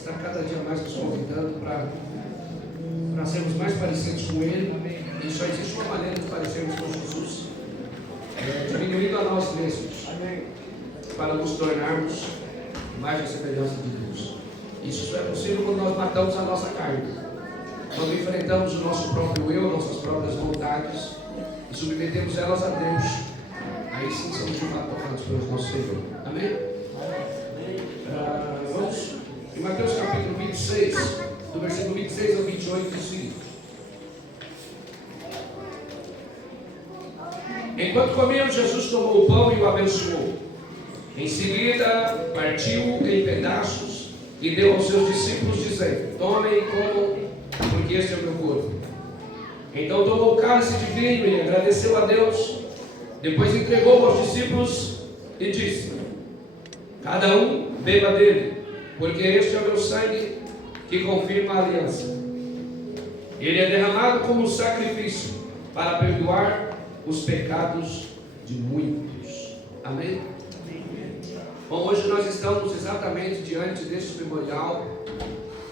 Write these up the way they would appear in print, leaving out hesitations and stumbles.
está cada dia mais nos convidando para sermos mais parecidos com Ele. E só existe uma maneira de parecermos com Jesus, diminuindo a nós mesmos, para nos tornarmos mais a semelhança de Deus. Isso só é possível quando nós matamos a nossa carne, quando enfrentamos o nosso próprio eu, nossas próprias vontades, e submetemos elas a Deus. Aí sim somos de fato tocados pelo nosso Senhor. Amém? Vamos em Mateus capítulo 26, do versículo 26 ao 28, diz o seguinte: Enquanto comiam, Jesus tomou o pão e o abençoou. Em seguida, partiu em pedaços e deu aos seus discípulos, dizendo: Tomem e comam, porque este é o meu corpo. Então tomou o cálice de vinho e agradeceu a Deus. Depois entregou aos discípulos e disse: Cada um beba dele, porque este é o meu sangue que confirma a aliança. Ele é derramado como sacrifício para perdoar os pecados de muitos. Amém? Bom, hoje nós estamos exatamente diante deste memorial,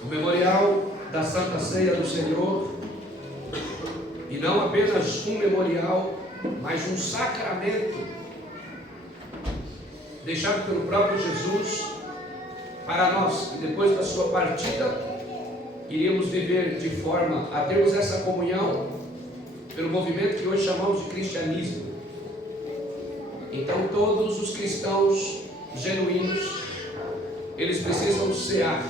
o memorial da Santa Ceia do Senhor, e não apenas um memorial, mas um sacramento deixado pelo próprio Jesus para nós, e depois da sua partida iríamos viver de forma a termos essa comunhão pelo movimento que hoje chamamos de cristianismo. Então todos os cristãos genuínos, eles precisam cear,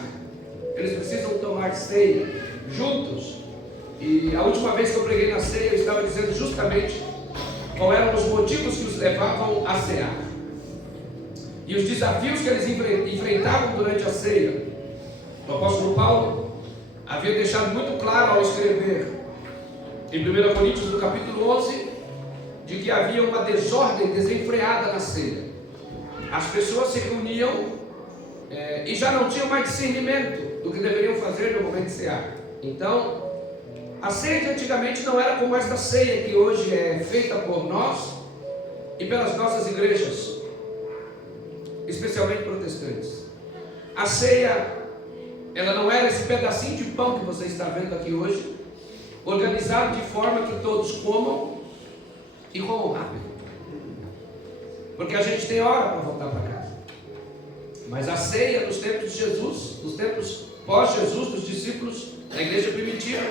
eles precisam tomar ceia juntos. E a última vez que eu preguei na ceia, eu estava dizendo justamente quais eram os motivos que os levavam a cear e os desafios que eles enfrentavam durante a ceia. O apóstolo Paulo havia deixado muito claro ao escrever em 1 Coríntios, no capítulo 11, de que havia uma desordem desenfreada na ceia. As pessoas se reuniam e já não tinham mais discernimento do que deveriam fazer no momento de cear. Então, a ceia de antigamente não era como esta ceia que hoje é feita por nós e pelas nossas igrejas, especialmente protestantes. A ceia, ela não era esse pedacinho de pão que você está vendo aqui hoje, organizado de forma que todos comam e comam rápido, porque a gente tem hora para voltar para casa. Mas a ceia nos tempos de Jesus, nos tempos pós-Jesus, dos discípulos da igreja primitiva,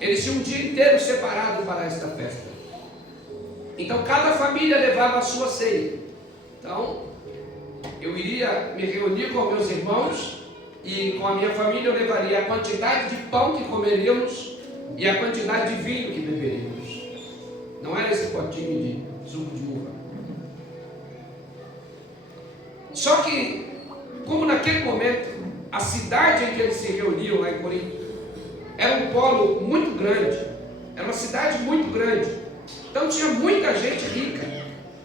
eles tinham um dia inteiro separado para esta festa. Então cada família levava a sua ceia. Então eu iria me reunir com meus irmãos e com a minha família eu levaria a quantidade de pão que comeríamos e a quantidade de vinho que beberíamos. Não era esse potinho de suco de uva. Só que, como naquele momento a cidade em que eles se reuniam lá em Corinto era um polo muito grande, era uma cidade muito grande, então tinha muita gente rica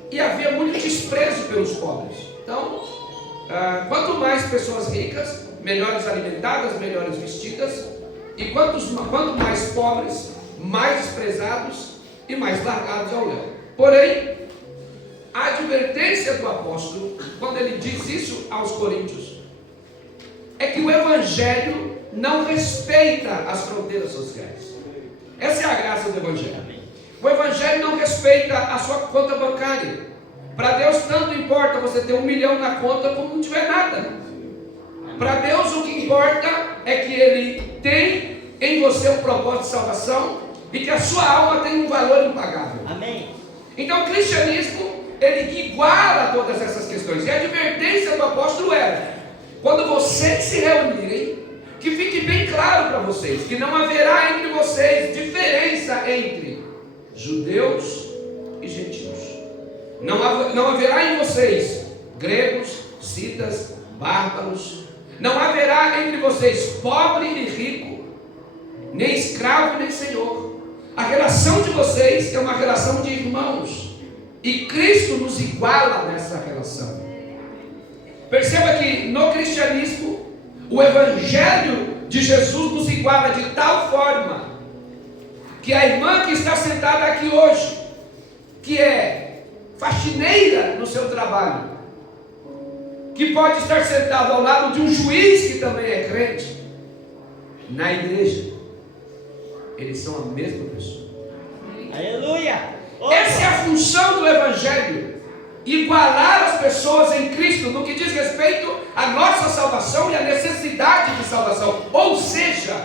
e havia muito desprezo pelos pobres. Então, quanto mais pessoas ricas, melhores alimentadas, melhores vestidas, e quanto mais pobres, mais desprezados e mais largados ao léu. Porém, a advertência do apóstolo, quando ele diz isso aos coríntios, é que o evangelho não respeita as fronteiras sociais. Essa é a graça do evangelho. O evangelho não respeita a sua conta bancária. Para Deus tanto importa você ter 1 milhão na conta como não tiver nada. Para Deus o que importa é que Ele tem em você um propósito de salvação e que a sua alma tem um valor impagável. Amém. Então o cristianismo, ele iguala todas essas questões. E a advertência do apóstolo era: quando vocês se reunirem, que fique bem claro para vocês que não haverá entre vocês diferença entre judeus e gentios. Não haverá em vocês gregos, citas, bárbaros. Não haverá entre vocês pobre e rico, nem escravo nem senhor. A relação de vocês é uma relação de irmãos, e Cristo nos iguala nessa relação. Perceba que no cristianismo o evangelho de Jesus nos iguala de tal forma que a irmã que está sentada aqui hoje, que é faxineira no seu trabalho, que que pode estar sentado ao lado de um juiz que também é crente, na igreja, eles são a mesma pessoa. Aleluia! Essa é a função do Evangelho: igualar as pessoas em Cristo no que diz respeito à nossa salvação e à necessidade de salvação. Ou seja,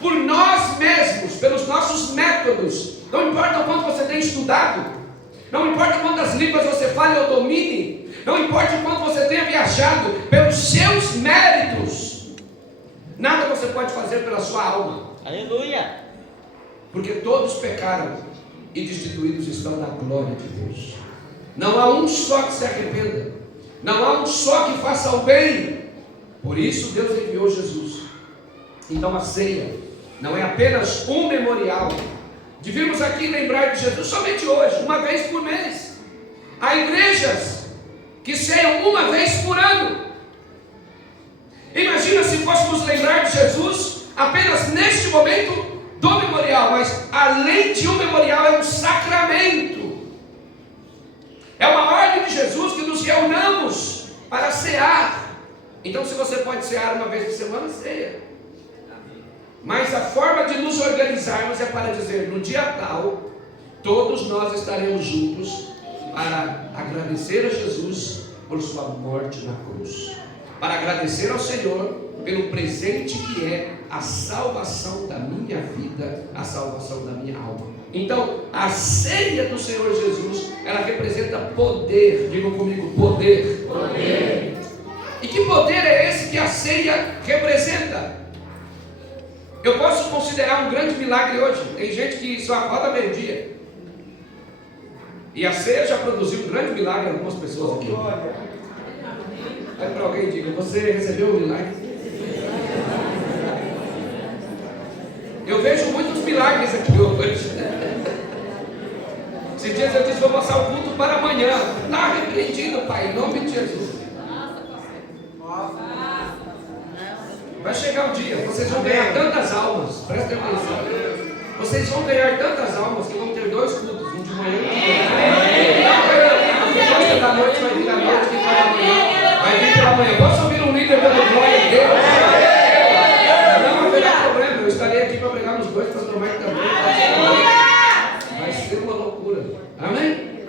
por nós mesmos, pelos nossos métodos, não importa o quanto você tem estudado, não importa quantas línguas você fale ou domine, não importa o quanto você tenha viajado, pelos seus méritos, nada você pode fazer pela sua alma. Aleluia! Porque todos pecaram e destituídos estão da glória de Deus. Não há um só que se arrependa, não há um só que faça o bem. Por isso Deus enviou Jesus. Então a ceia não é apenas um memorial. Devíamos aqui lembrar de Jesus somente hoje, uma vez por mês. Há igrejas que ceiam uma vez por ano. Imagina se fôssemos lembrar de Jesus apenas neste momento do memorial, mas além de um memorial, é um sacramento. É uma ordem de Jesus que nos reunamos para cear. Então, se você pode cear uma vez por semana, ceia. Mas a forma de nos organizarmos é para dizer: no dia tal, todos nós estaremos juntos para agradecer a Jesus por sua morte na cruz, para agradecer ao Senhor pelo presente que é a salvação da minha vida, a salvação da minha alma. Então, a ceia do Senhor Jesus, ela representa poder. Digam comigo: poder. Poder. E que poder é esse que a ceia representa? Eu posso considerar um grande milagre hoje. Tem gente que só acorda meio-dia, e a ceia já produziu um grande milagre em algumas pessoas aqui. Vai para alguém e diga: você recebeu o milagre? Eu vejo muitos milagres aqui hoje. Esses dias eu disse: vou passar o culto para amanhã. Está repreendido, Pai, em nome de Jesus. Vai chegar um dia, vocês vão ganhar tantas almas. Prestem atenção. Vocês vão ganhar tantas almas que vão ter 2 cultos, um de manhã e um de noite. Depois da noite vai vir à noite, quem vai amanhã vai vir pela manhã. Posso ouvir um líder dando glória a Deus? Não haverá problema, eu estarei aqui para pregar nos 2, pastor Marco também. Vai ser uma loucura. Amém?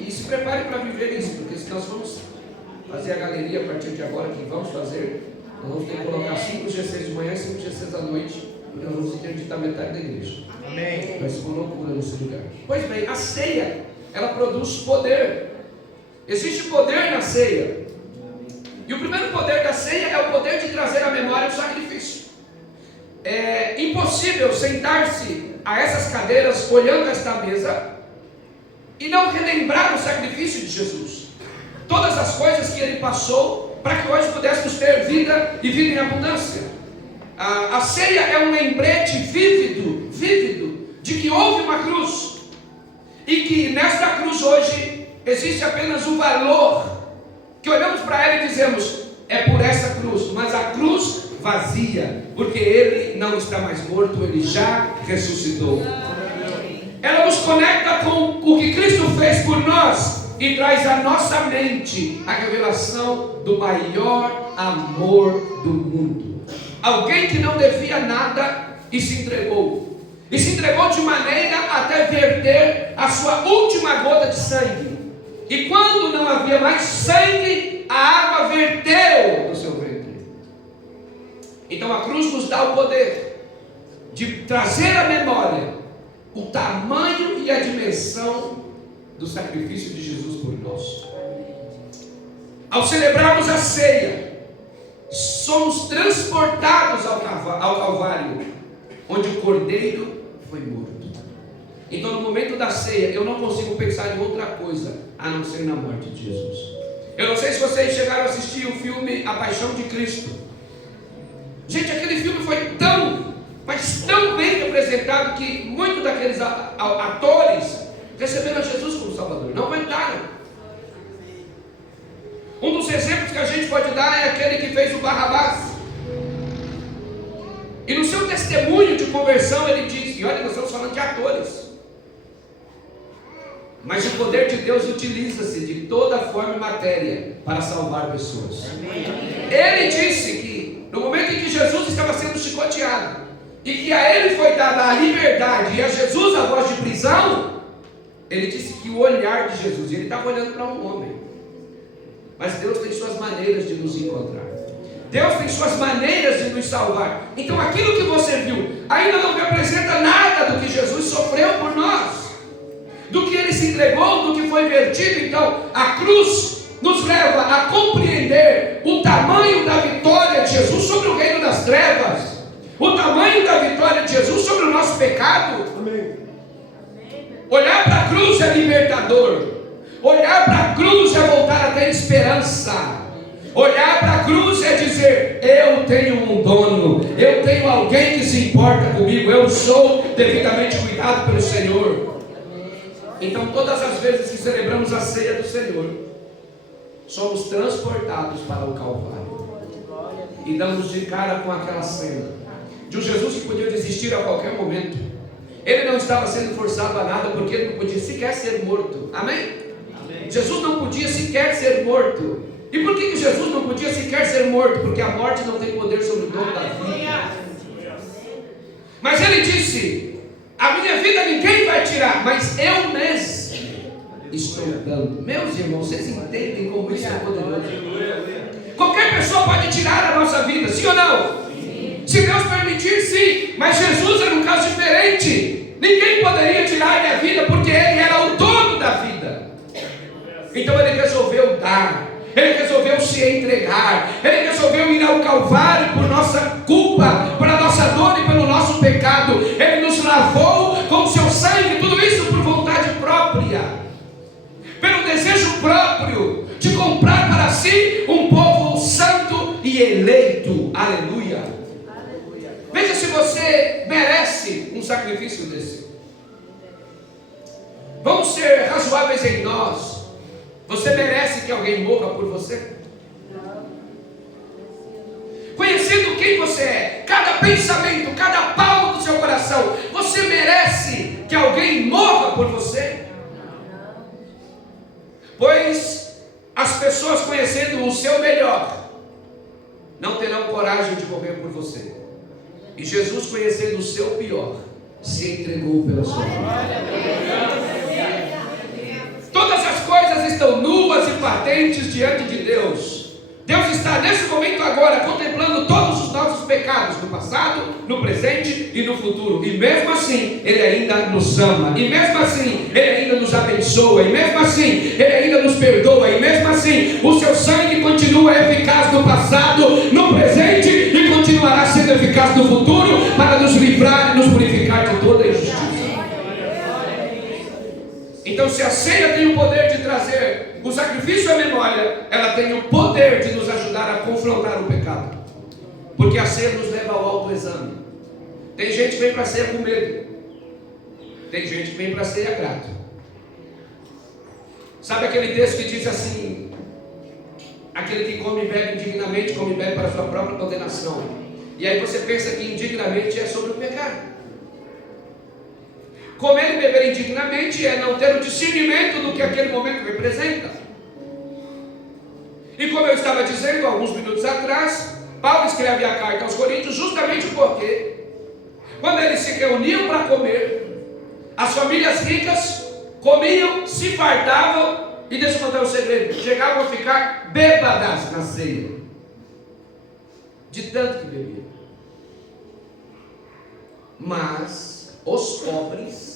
E se prepare para viver isso, porque se nós vamos fazer a galeria a partir de agora, que vamos fazer, nós vamos ter que colocar 5 GCs de manhã e 5 GCs à noite, porque nós vamos interditar metade da igreja. Amém. Vai ser uma loucura nesse lugar. Pois bem, a ceia, ela produz poder. Existe poder na ceia. E o primeiro poder da ceia é o poder de trazer à memória o sacrifício. É impossível sentar-se a essas cadeiras, olhando esta mesa, e não relembrar o sacrifício de Jesus. Todas as coisas que Ele passou para que hoje pudéssemos ter vida e vida em abundância. A ceia é um lembrete vívido de que houve uma cruz, e que nesta cruz hoje existe apenas um valor, que olhamos para ela e dizemos: é por essa cruz, mas a cruz vazia, porque Ele não está mais morto, Ele já ressuscitou. Ela nos conecta com o que Cristo fez por nós e traz à nossa mente a revelação do maior amor do mundo. Alguém que não devia nada e se entregou de maneira até verter a sua última gota de sangue. E quando não havia mais sangue, a água verteu do seu ventre. Então a cruz nos dá o poder de trazer à memória o tamanho e a dimensão do sacrifício de Jesus por nós. Ao celebrarmos a ceia, somos transportados ao Calvário, onde o Cordeiro foi morto. Então, no momento da ceia, eu não consigo pensar em outra coisa a não ser na morte de Jesus. Eu não sei se vocês chegaram a assistir o filme A Paixão de Cristo. Gente, aquele filme foi mas tão bem representado, que muitos daqueles atores receberam Jesus como Salvador, não aguentaram. Um dos exemplos que a gente pode dar é aquele que fez o Barrabás. E no seu testemunho de conversão ele diz, e olha, nós estamos falando de atores, Mas o poder de Deus utiliza-se de toda forma e matéria para salvar pessoas. Ele disse que no momento em que Jesus estava sendo chicoteado e que a ele foi dada a liberdade e a Jesus a voz de prisão, ele disse que o olhar de Jesus, e ele estava olhando para um homem, mas Deus tem suas maneiras de nos encontrar. Deus tem suas maneiras de nos salvar. Então aquilo que você viu ainda não representa nada do que Jesus sofreu por nós, do que ele se entregou, do que foi vertido. Então a cruz nos leva a compreender o tamanho da vitória de Jesus sobre o reino das trevas, o tamanho da vitória de Jesus sobre o nosso pecado. Amém. Olhar para a cruz é libertador. Olhar para a cruz é voltar a ter esperança. Olhar para a cruz é dizer: eu tenho um dono, eu tenho alguém que se importa comigo, eu sou devidamente cuidado pelo Senhor. Então todas as vezes que celebramos a ceia do Senhor, somos transportados para o Calvário e damos de cara com aquela cena de um Jesus que podia desistir a qualquer momento. Ele não estava sendo forçado a nada, porque ele não podia sequer ser morto. Amém? Amém. Jesus não podia sequer ser morto. E por que Jesus não podia sequer ser morto? Porque a morte não tem poder sobre o dono da vida. Mas ele disse: a minha vida ninguém vai tirar, mas eu mesmo estou dando. Meus irmãos, vocês entendem como isso é poderoso? Qualquer pessoa pode tirar a nossa vida, sim ou não? Sim. Se Deus permitir, sim. Mas Jesus era um caso diferente. Ninguém poderia tirar a minha vida, porque Ele era o dono da vida. Então Ele resolveu dar. Ele resolveu se entregar. Ele resolveu ir ao Calvário por nossa culpa, por a nossa dor e pelo nosso pecado. Ele nos lavou com o seu sangue. Tudo isso por vontade própria, pelo desejo próprio de comprar para si um povo santo e eleito. Aleluia. Veja se você merece um sacrifício desse. Vamos ser razoáveis em nós. Você merece que alguém morra por você? Conhecendo quem você é, cada pensamento, cada palmo do seu coração, você merece que alguém morra por você? Pois as pessoas conhecendo o seu melhor não terão coragem de morrer por você. E Jesus, conhecendo o seu pior, se entregou pela sua vida. Todas as coisas estão nuas e patentes diante de Deus. Deus está nesse momento agora contemplando todos os nossos pecados, no passado, no presente e no futuro. E mesmo assim, Ele ainda nos ama. E mesmo assim, Ele ainda nos abençoa. E mesmo assim, Ele ainda nos perdoa. E mesmo assim, o seu sangue continua eficaz no passado, no presente, e continuará sendo eficaz no futuro, para nos livrar e nos purificar de toda injustiça. Então, se a ceia tem o poder de trazer o sacrifício à memória, ela tem o poder de nos ajudar a confrontar o pecado. Porque a ceia nos leva ao autoexame. Tem gente que vem para a ceia com medo. Tem gente que vem para a ceia grato. Sabe aquele texto que diz assim: aquele que come e bebe indignamente, come e bebe para a sua própria condenação. E aí você pensa que indignamente é sobre o pecado. Comer e beber indignamente é não ter o discernimento do que aquele momento representa. E como eu estava dizendo alguns minutos atrás, Paulo escreve a carta aos Coríntios justamente porque, quando eles se reuniam para comer, as famílias ricas comiam, se fartavam e, deixa eu contar um segredo, chegavam a ficar bêbadas na ceia, de tanto que bebiam. Mas os pobres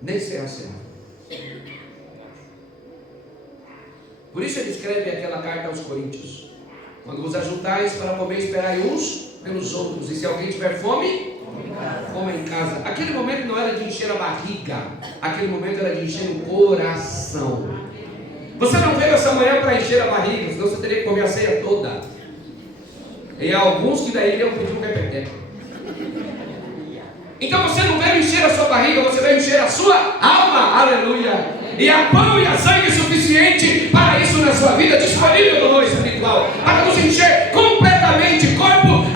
nem se acertam. Por isso ele escreve aquela carta aos Coríntios: quando vos ajuntais para comer, esperai uns pelos outros, e se alguém tiver fome, coma em casa. Aquele momento não era de encher a barriga, aquele momento era de encher o coração. Você não veio essa manhã para encher a barriga, senão você teria que comer a ceia toda. E há alguns que daí iriam pedir um repeteco. Então você não veio encher a sua barriga, você veio encher a sua alma. Aleluia. E há pão e há sangue suficiente para isso na sua vida, disponível no mundo espiritual, para nos encher completamente, corpo,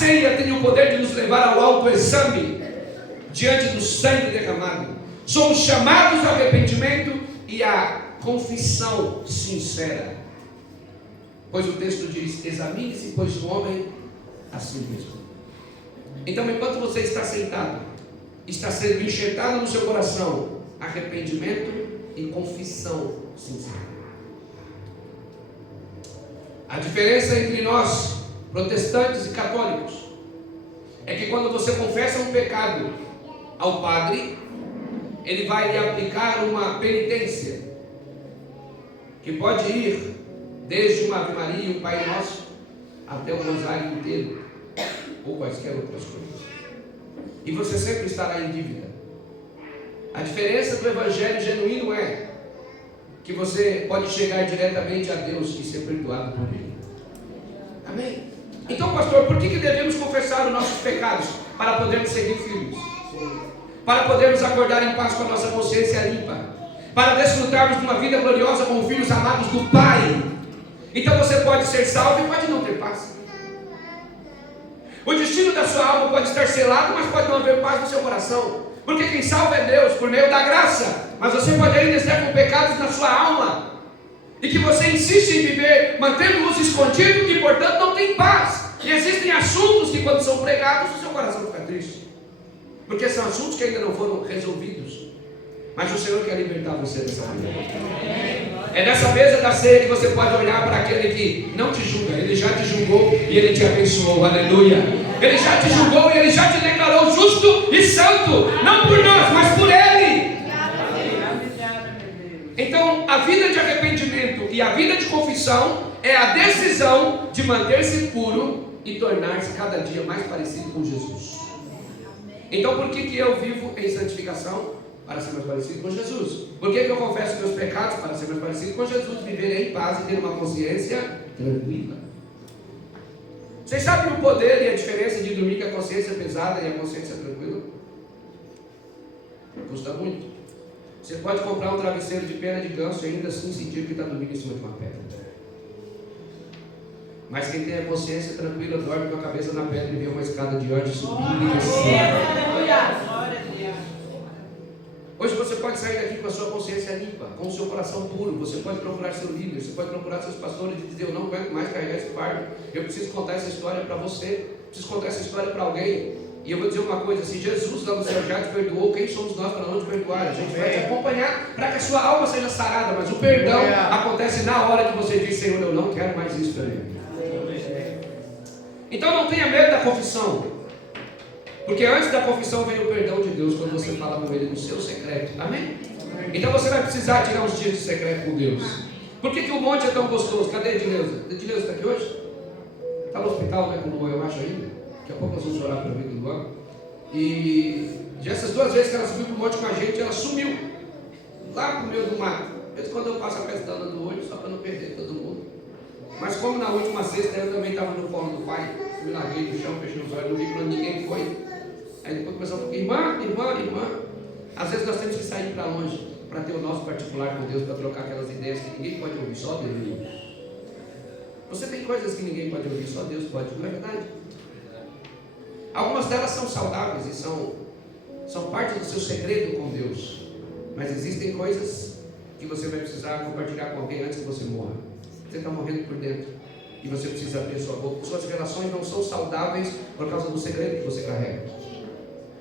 ceia tem o poder de nos levar ao autoexame diante do sangue derramado. Somos chamados ao arrependimento e à confissão sincera. Pois o texto diz: examine-se, pois, o homem a si mesmo. Então, enquanto você está sentado, está sendo enxertado no seu coração arrependimento e confissão sincera. A diferença entre nós, protestantes e católicos, é que quando você confessa um pecado ao padre, ele vai lhe aplicar uma penitência, que pode ir desde uma Ave Maria e um Pai Nosso até o rosário inteiro, ou quaisquer outras coisas. E você sempre estará em dívida. A diferença do evangelho genuíno é que você pode chegar diretamente a Deus e ser perdoado por Ele. Amém? Então, pastor, por que devemos confessar os nossos pecados? Para podermos seguir firmes, para podermos acordar em paz com a nossa consciência limpa, para desfrutarmos de uma vida gloriosa como filhos amados do Pai. Então você pode ser salvo e pode não ter paz. O destino da sua alma pode estar selado, mas pode não haver paz no seu coração, porque quem salva é Deus, por meio da graça. Mas você pode ainda estar com pecados na sua alma, e que você insiste em viver mantendo-os escondidos, e portanto não tem paz. E existem assuntos que, quando são pregados, o seu coração fica triste, porque são assuntos que ainda não foram resolvidos. Mas o Senhor quer libertar você dessa manhã. É nessa mesa da ceia que você pode olhar para aquele que não te julga. Ele já te julgou e Ele te abençoou, aleluia. Ele já te julgou e Ele já te declarou justo e santo, não por nós, mas por Ele. Então, a vida de arrependimento e a vida de confissão é a decisão de manter-se puro e tornar-se cada dia mais parecido com Jesus. Então, por que eu vivo em santificação? Para ser mais parecido com Jesus. Por que eu confesso meus pecados? Para ser mais parecido com Jesus. Viver em paz e ter uma consciência tranquila. Vocês sabem o poder e a diferença de dormir com a consciência pesada e a consciência tranquila? Custa muito. Você pode comprar um travesseiro de pena de ganso e ainda assim sentir que está dormindo em cima de uma pedra. Mas quem tem a consciência tranquila dorme com a cabeça na pedra e vê uma escada de ordem subindo e descendo. Hoje você pode sair daqui com a sua consciência limpa, com o seu coração puro. Você pode procurar seu líder, você pode procurar seus pastores e dizer: eu não aguento mais carregar esse fardo, eu preciso contar essa história para você, preciso contar essa história para alguém. E eu vou dizer uma coisa: se Jesus lá no céu já te perdoou, quem somos nós para não te perdoar? A gente vai te acompanhar para que a sua alma seja sarada, mas o perdão acontece na hora que você diz: Senhor, eu não quero mais isso para mim. Então não tenha medo da confissão, porque antes da confissão vem o perdão de Deus, quando você fala com Ele no seu secreto. Amém? Então você vai precisar tirar uns dias de secreto com Deus. Por que o monte é tão gostoso? Cadê a Edileuza? A Edileuza está aqui hoje? Está no hospital, né, com o Luan, eu acho ainda. Daqui a pouco nós vamos orar para mim do Luan. E essas 2 vezes que ela subiu para o monte com a gente, ela sumiu lá no meio do mato. De vez em quando eu passo a pestana do olho, só para não perder todo mundo. Mas como na última sexta eu também estava no colo do pai, me larguei no chão, fechei os olhos, não vi para onde ninguém foi. Aí depois começou a falar: irmã. Às vezes nós temos que sair para longe, para ter o nosso particular com Deus, para trocar aquelas ideias que ninguém pode ouvir, só Deus. Você tem coisas que ninguém pode ouvir, só Deus pode, não é verdade? Algumas delas são saudáveis e são parte do seu segredo com Deus. Mas existem coisas que você vai precisar compartilhar com alguém antes que você morra. Você está morrendo por dentro e você precisa abrir sua boca. Suas relações não são saudáveis por causa do segredo que você carrega.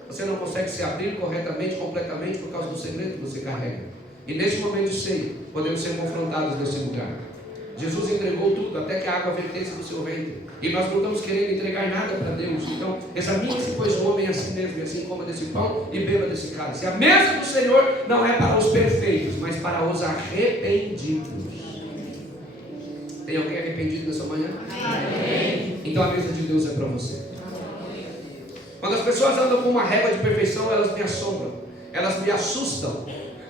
Você não consegue se abrir corretamente, completamente, por causa do segredo que você carrega. E neste momento de ceia, podemos ser confrontados nesse lugar. Jesus entregou tudo, até que a água vertesse do seu ventre. E nós não estamos querendo entregar nada para Deus. Então, examine-se, pois, o homem assim mesmo, e assim coma desse pão e beba desse cálice. A mesa do Senhor não é para os perfeitos, mas para os arrependidos. Tem alguém arrependido nessa manhã? Amém. Então a mesa de Deus é para você. Quando as pessoas andam com uma régua de perfeição, elas me assombram, elas me assustam.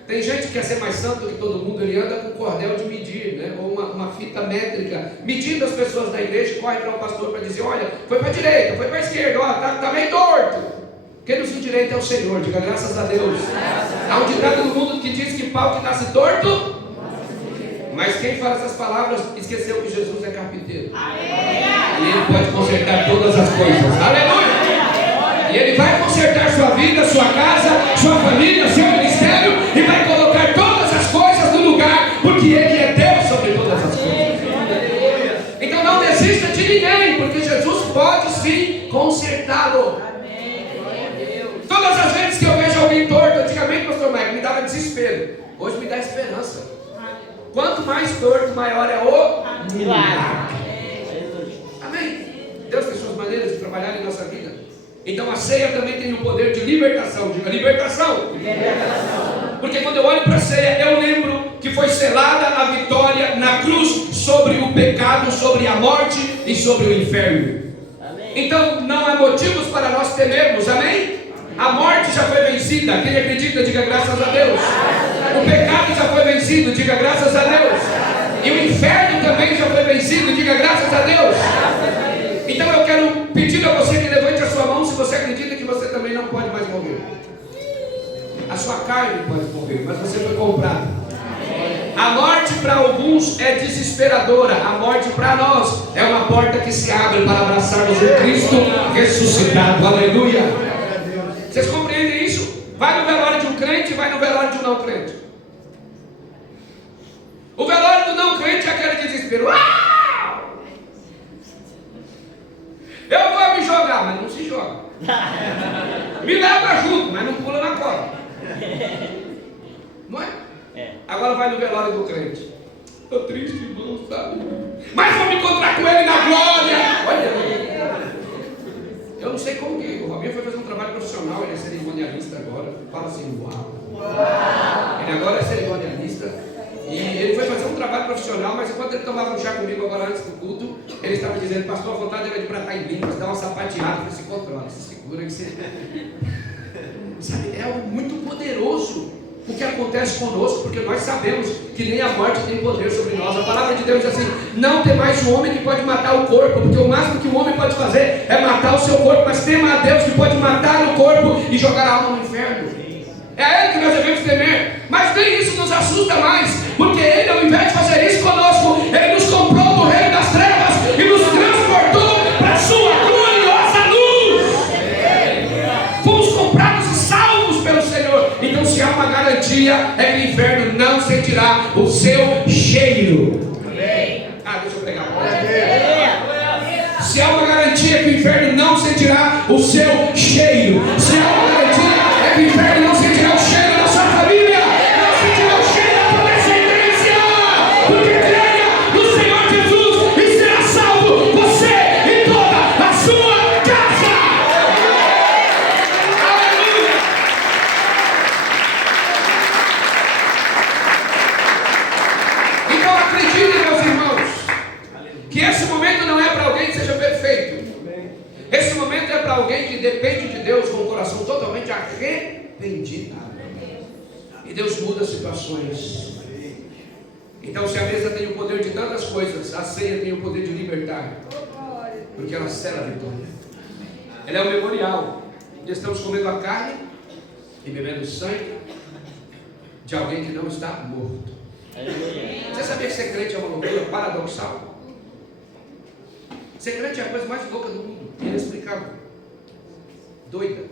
Tem gente que quer ser mais santo que todo mundo, ele anda com cordel de medir, né? Ou uma fita métrica, medindo as pessoas da igreja, e corre para o pastor para dizer: olha, foi para a direita, foi para a esquerda, ó, tá meio torto. Quem nos endireita é o Senhor, diga graças a Deus. Há um ditado no mundo que diz que pau que nasce torto, Mas quem fala essas palavras esqueceu que Jesus é carpinteiro. E Ele pode consertar todas as coisas. Aleluia! E Ele vai consertar sua vida, sua casa, sua família, seu ministério, e vai colocar todas as coisas no lugar, porque Ele é Deus sobre todas as coisas. Então não desista de ninguém, porque Jesus pode sim consertá-lo. Todas as vezes que eu vejo alguém torto, antigamente, pastor Mike, me dava desespero. Hoje me dá esperança. Quanto mais torto, maior é o milagre. Amém? Deus tem suas maneiras de trabalhar em nossa vida. Então a ceia também tem o poder de libertação. Diga libertação. Porque quando eu olho para a ceia, eu lembro que foi selada a vitória na cruz sobre o pecado, sobre a morte e sobre o inferno. Então não há motivos para nós temermos. Amém? A morte já foi vencida. Quem acredita, diga graças a Deus. O pecado já foi vencido, diga graças a Deus. E o inferno também já foi vencido, diga graças a Deus. Então eu quero pedir a você que levante a sua mão se você acredita que você também não pode mais morrer. A sua carne pode morrer, mas você foi comprado. A morte para alguns é desesperadora. A morte para nós é uma porta que se abre para abraçarmos o Cristo ressuscitado. Aleluia. Vocês compreendem isso? Vai no velório de um crente e vai no velório de um não crente. O velório do não crente é aquele desespero. Eu vou me jogar, mas não se joga. Me leva junto, mas não pula na corda. Não é? Agora vai no velório do crente. Estou triste, irmão, sabe? Mas vou me encontrar com ele na glória. Olha. Eu não sei como que o Robinho foi fazer um trabalho profissional, ele é cerimonialista agora. Fala assim, uau. Ele agora é cerimonialista. E ele foi fazer um trabalho profissional, mas enquanto ele tomava um chá comigo agora antes do culto, ele estava dizendo, pastor, a vontade era de pratar em línguas, dar uma sapateada, você se controla, se segura, que você... Sabe, é algo muito poderoso o que acontece conosco, porque nós sabemos que nem a morte tem poder sobre nós. A palavra de Deus diz assim, não tem mais um homem que pode matar o corpo, porque o máximo que o homem pode fazer é matar o seu corpo, mas tema a Deus que pode matar o corpo e jogar a alma no inferno. É a Ele que nós devemos temer, mas nem isso nos assusta mais, porque Ele, ao invés de fazer isso conosco, Ele nos comprou do reino das trevas e nos transportou para a sua gloriosa luz. Fomos comprados e salvos pelo Senhor. Então se há uma garantia, é que o inferno não sentirá o seu cheiro. Deixa eu pegar a Se há uma garantia, é que o inferno não sentirá o seu cheiro. Se há uma garantia, é que o inferno não sentirá o cheiro da sua família, não sentirá o cheiro da tua descendência, porque creia no Senhor Jesus e será salvo você e toda a sua casa. Aleluia! Então acreditem, meus irmãos, que esse momento não é para alguém que seja perfeito. Esse momento é para alguém que depende de Deus com o coração totalmente arrependido. E Deus muda situações. Então se a mesa tem o poder de tantas coisas, a ceia tem o poder de libertar. Porque ela sela a vitória. Ela é um memorial. Estamos comendo a carne e bebendo o sangue de alguém que não está morto. Você sabia que ser crente é uma loucura paradoxal? Ser crente é a coisa mais louca do mundo, inexplicável, doida,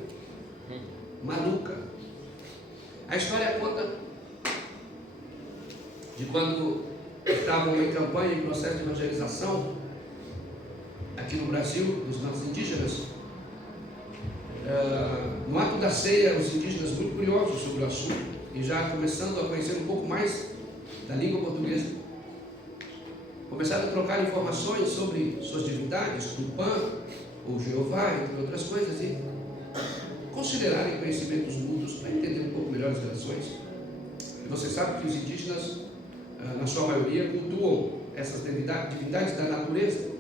maluca. A história conta de quando estavam em campanha, em processo de evangelização, aqui no Brasil, dos nossos indígenas. No ato da ceia, os indígenas muito curiosos sobre o assunto, e já começando a conhecer um pouco mais da língua portuguesa, começaram a trocar informações sobre suas divindades, Tupã, ou Jeová, entre outras coisas, e considerarem conhecimentos mudos para entender um pouco melhor as relações. E você sabe que os indígenas, na sua maioria, cultuam essas divindades da natureza,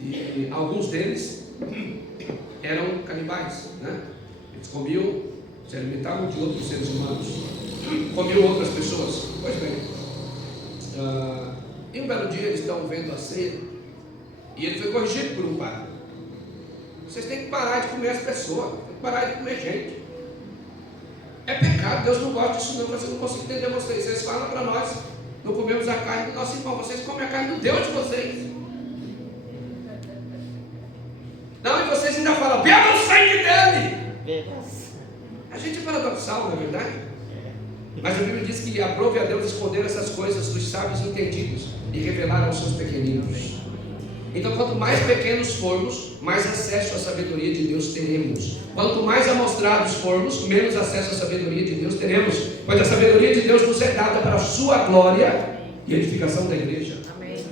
e alguns deles eram canibais, né? Eles comiam, se alimentavam de outros seres humanos, comiam outras pessoas. Pois bem, e um belo dia eles estão vendo a ceia e ele foi corrigido por um padre. Vocês têm que parar de comer as pessoas, tem que parar de comer gente. É pecado, Deus não gosta disso não, você não consegue entender vocês. Vocês falam para nós não comemos a carne do nosso irmão, vocês comem a carne do Deus de vocês. Não, e vocês ainda falam, beba o sangue dele. A gente é paradoxal, não é verdade? Mas a Bíblia diz que aprove a Deus esconder essas coisas dos sábios entendidos e revelar aos seus pequeninos. Então, quanto mais pequenos formos, mais acesso à sabedoria de Deus teremos. Quanto mais amostrados formos, menos acesso à sabedoria de Deus teremos. Pois a sabedoria de Deus nos é dada para a sua glória e edificação da igreja. Amém.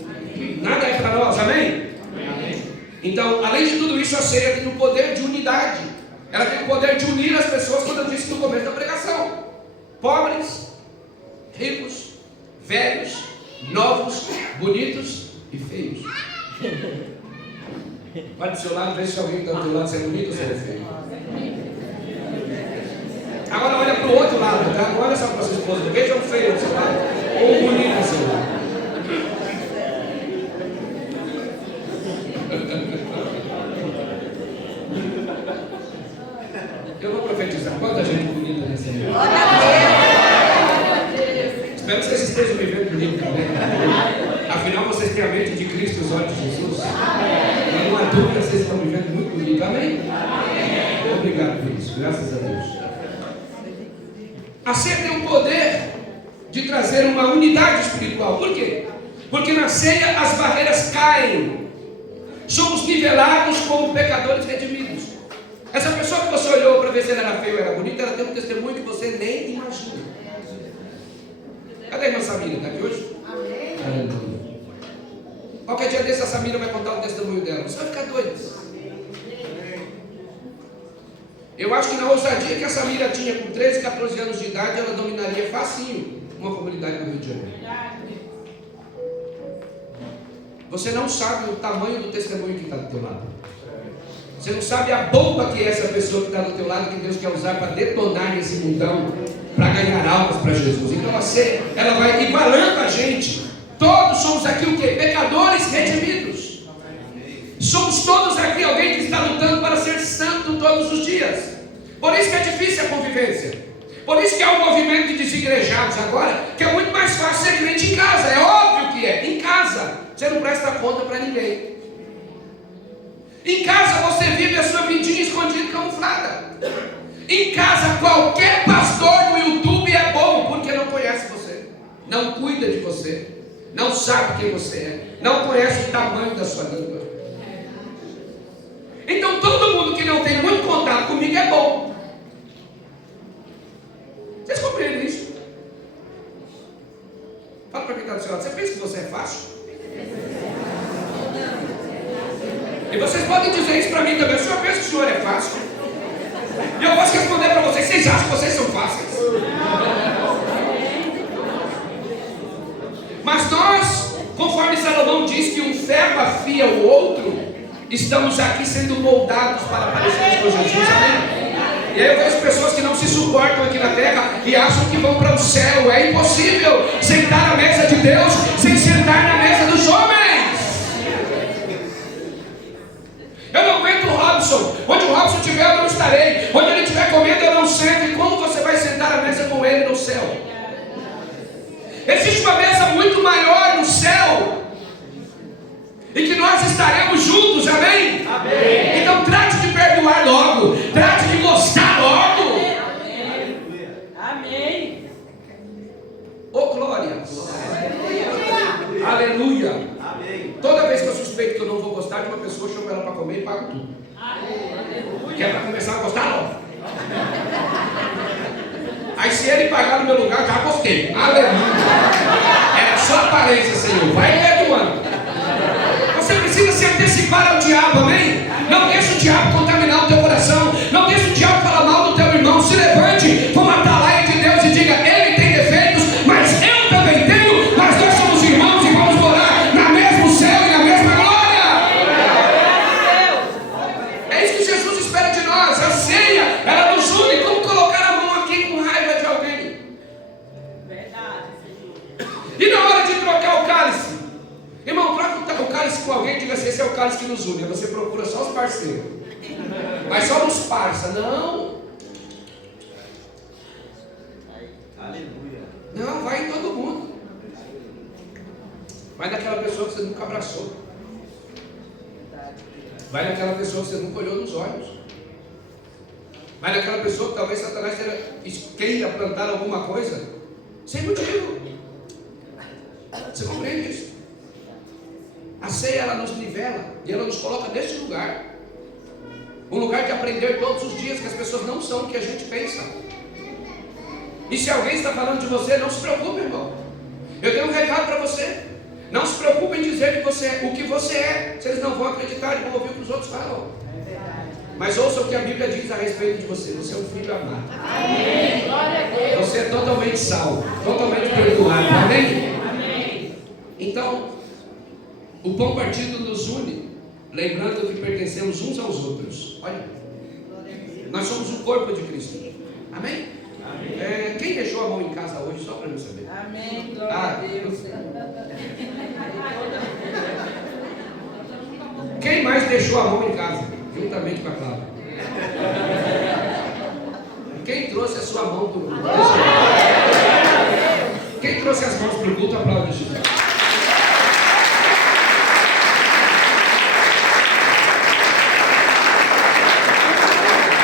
Nada é para nós, amém? Amém? Então, além de tudo isso, a ceia tem o poder de unidade. Ela tem o poder de unir as pessoas, como eu disse no começo da pregação. Pobres, ricos, velhos, novos, bonitos e feios. Vai do seu lado, veja se alguém que está do seu lado se é bonito ou se é feio. Agora olha para o outro lado, tá? Não olha só para a sua esposa, veja o feio do seu lado ou o bonito do seu lado. Eu vou profetizar. Quanta gente bonita nesse mundo. Espero que vocês estejam me vendo bonito também. Afinal, vocês têm a mente de Cristo e os olhos de Jesus. Não há dúvida, vocês estão me vendo muito bonito. Amém? Obrigado por isso. Graças a Deus. A ceia tem o poder de trazer uma unidade espiritual. Por quê? Porque na ceia as barreiras caem. Somos nivelados como pecadores redimidos. Essa pessoa que você olhou para ver se ela era feia ou era bonita, ela tem um testemunho que você nem imagina. Cadê a irmã Samira? Está aqui hoje? Amém. Aleluia. Qualquer dia desse a Samira vai contar o testemunho dela. Você vai ficar doido. Eu acho que na ousadia que a Samira tinha com 13, 14 anos de idade, ela dominaria facinho uma comunidade do Rio de Janeiro. Você não sabe o tamanho do testemunho que está do teu lado. Você não sabe a bomba que é essa pessoa que está do teu lado, que Deus quer usar para detonar nesse mundão, para ganhar almas para Jesus. Então a ceia, ela vai igualando a gente. Todos somos aqui o quê? Pecadores redimidos. Somos todos aqui alguém que está lutando para ser santo todos os dias. Por isso que é difícil a convivência. Por isso que há um movimento de desigrejados agora, que é muito mais fácil ser crente em casa. É óbvio que é. Em casa, você não presta conta para ninguém. Em casa você vive a sua vidinha escondida, camuflada. Em casa qualquer pastor no YouTube é bom, porque não conhece você, não cuida de você, não sabe quem você é, não conhece o tamanho da sua língua. Então todo mundo que não tem muito contato comigo é bom. Vocês compreendem isso? Fala para quem está do seu lado, você pensa que você é fácil? E vocês podem dizer isso para mim também. O senhor pensa que o senhor é fácil? E eu posso responder para vocês: vocês acham que vocês são fáceis? Mas nós, conforme Salomão diz que um ferro afia o outro, estamos aqui sendo moldados para parecermos com Jesus. Amém? E aí eu vejo pessoas que não se suportam aqui na terra e acham que vão para o céu. É impossível sentar à mesa de Deus sem sentar na mesa dos homens. Eu não aguento o Robson. Onde o Robson estiver, eu não estarei. Onde ele estiver comendo, eu não sento. E como você vai sentar à mesa com ele no céu? Existe uma mesa muito maior no céu, e que nós estaremos juntos, amém? Amém. Então trate de perdoar logo, trate de gostar logo. Amém. Oh glória. Aleluia. Aleluia. Amém. Toda vez que eu suspeito que eu não vou gostar de uma pessoa, eu chamo ela para comer e pago tudo. Aleluia. Que é para começar a gostar logo. Aí se ele pagar no meu lugar, já gostei. Aleluia. Era só aparência, Senhor. Vai perdoando. Você precisa se antecipar ao diabo, amém? Não deixe o diabo contaminar o teu coração. Não deixe o diabo falar mal do teu irmão. Se levante com uma atalaia de Deus e diga: ele tem defeitos, mas eu também tenho. Mas nós somos irmãos e vamos morar no mesmo céu e na mesma glória. É isso que Jesus espera de nós. A ceia, ela nos une. Como colocar a mão aqui com raiva de alguém? Verdade. E na hora de trocar o cálice, irmão, troca o cálice com alguém e diga assim: esse é o cálice que nos une. Aí você procura só os parceiros, mas só nos parça, não. Aleluia. Não, vai em todo mundo. Vai naquela pessoa que você nunca abraçou. Vai naquela pessoa que você nunca olhou nos olhos. Vai naquela pessoa que talvez Satanás queira plantar alguma coisa sem motivo. Você compreende isso? A ceia, ela nos nivela e ela nos coloca nesse lugar. Um lugar de aprender todos os dias que as pessoas não são o que a gente pensa. E se alguém está falando de você, não se preocupe, irmão. Eu tenho um recado para você. Não se preocupe em dizer o que você é. Se eles não vão acreditar e vão ouvir o que os outros falam. Mas ouça o que a Bíblia diz a respeito de você. Você é um filho amado. Amém. Glória a Deus. Você é totalmente salvo, totalmente perdoado. Amém? Amém. Então, o pão partido nos une, lembrando que pertencemos uns aos outros. Olha, nós somos o corpo de Cristo. Amém? Amém. Quem deixou a mão em casa hoje, só para eu saber? Amém. Glória a Deus. Quem mais deixou a mão em casa, juntamente com a Cláudia? Quem trouxe a sua mão para o culto? Quem trouxe as mãos para o culto, aplaude Jesus.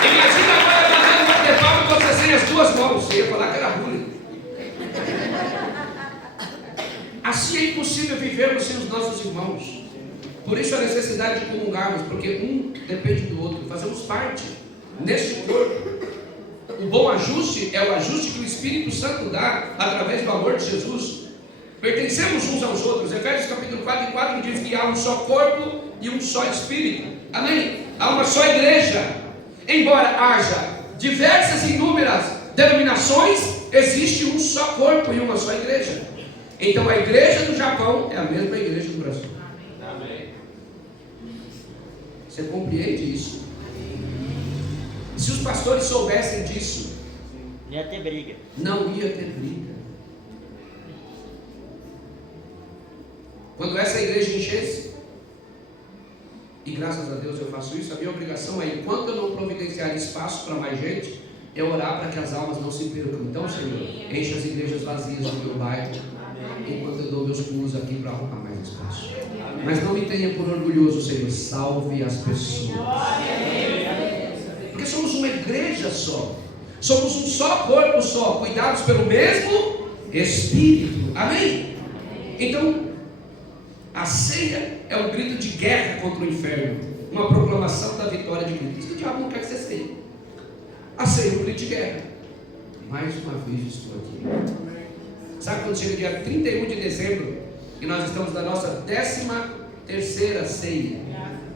Imagina agora mandando bater palma e você sem as duas mãos. Você ia falar que era bullying. Assim é impossível vivermos sem os nossos irmãos. Por isso a necessidade de comungarmos, porque um depende do outro. Fazemos parte neste corpo. O bom ajuste é o ajuste que o Espírito Santo dá através do amor de Jesus. Pertencemos uns aos outros. Efésios capítulo 4 diz que há um só corpo e um só Espírito. Amém? Há uma só igreja. Embora haja diversas e inúmeras denominações, existe um só corpo e uma só igreja. Então a igreja do Japão é a mesma igreja do Brasil. Amém. Você compreende isso? Se os pastores soubessem disso, Ia ter briga. não ia ter briga. Quando essa igreja enchesse, e graças a Deus eu faço isso, a minha obrigação é, enquanto eu não providenciar espaço para mais gente, é orar para que as almas não se percam. Então, Senhor, enche as igrejas vazias do meu bairro, enquanto eu dou meus pulos aqui para arrumar mais espaço. Mas não me tenha por orgulhoso, Senhor, salve as pessoas. Porque somos uma igreja só. Somos um só corpo só, cuidados pelo mesmo Espírito. Amém? Então, a ceia é um grito de guerra contra o inferno, uma proclamação da vitória de Cristo. O diabo não quer que você ceie. A ceia é um grito de guerra. Mais uma vez estou aqui. Sabe quando chega dia 31 de dezembro e nós estamos na nossa 13ª ceia?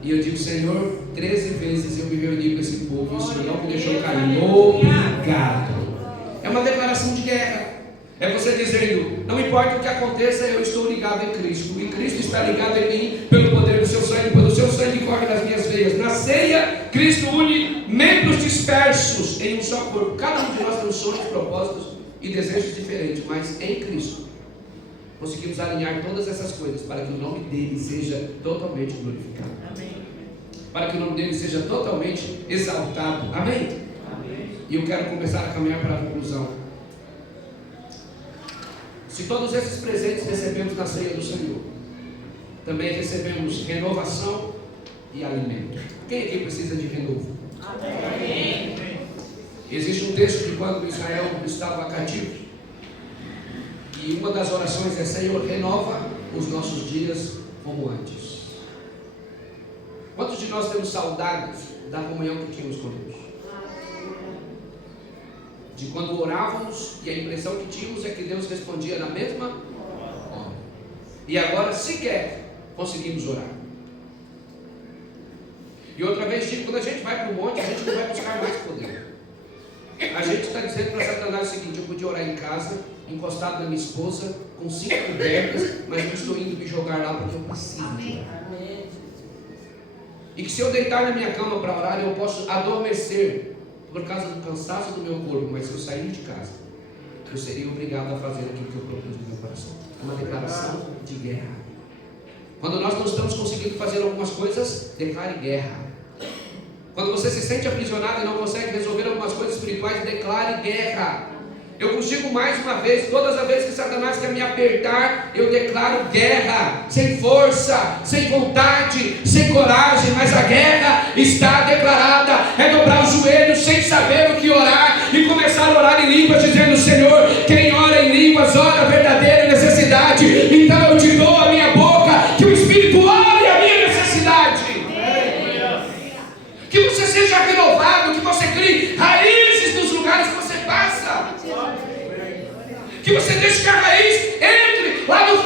E eu digo, Senhor, 13 vezes eu me reuni com esse povo e o Senhor não me deixou cair. Obrigado. É uma declaração de guerra. É você dizendo, não importa o que aconteça, eu estou ligado em Cristo. E Cristo está ligado em mim pelo poder do seu sangue, pelo seu sangue corre nas minhas veias. Na ceia, Cristo une membros dispersos em um só corpo. Cada um de nós tem sonhos, propósitos e desejos diferentes, mas em Cristo conseguimos alinhar todas essas coisas para que o nome dele seja totalmente glorificado. Amém. Para que o nome dele seja totalmente exaltado. Amém? Amém. E eu quero começar a caminhar para a conclusão. Se todos esses presentes recebemos na ceia do Senhor, também recebemos renovação e alimento. Quem aqui precisa de renovo? Amém. Existe um texto de quando Israel estava cativo, e uma das orações é: Senhor, renova os nossos dias como antes. Quantos de nós temos saudades da comunhão que tínhamos com Deus? De quando orávamos e a impressão que tínhamos é que Deus respondia na mesma hora. E agora sequer conseguimos orar. E outra vez digo, quando a gente vai para o monte, a gente não vai buscar mais poder. A gente está dizendo para Satanás o seguinte: eu podia orar em casa, encostado na minha esposa, com 5 cobertas, mas não estou indo me jogar lá porque eu preciso. E que se eu deitar na minha cama para orar, eu posso adormecer por causa do cansaço do meu corpo, mas se eu sair de casa, eu seria obrigado a fazer aquilo que eu propus no meu coração. É uma declaração de guerra. Quando nós não estamos conseguindo fazer algumas coisas, declare guerra. Quando você se sente aprisionado e não consegue resolver algumas coisas espirituais, declare guerra. Eu consigo mais uma vez, todas as vezes que Satanás quer me apertar, eu declaro guerra, sem força, sem vontade, sem coragem, mas a guerra está declarada. É dobrar os joelhos sem saber o que orar e começar a orar em línguas, dizendo: Senhor, quem ora em línguas, ora a verdadeira necessidade. Então eu te dou a minha boca, que o Espírito ore a minha necessidade. Que você seja renovado, que você crie raízes nos lugares que você passa. Que você deixe que a raiz entre lá no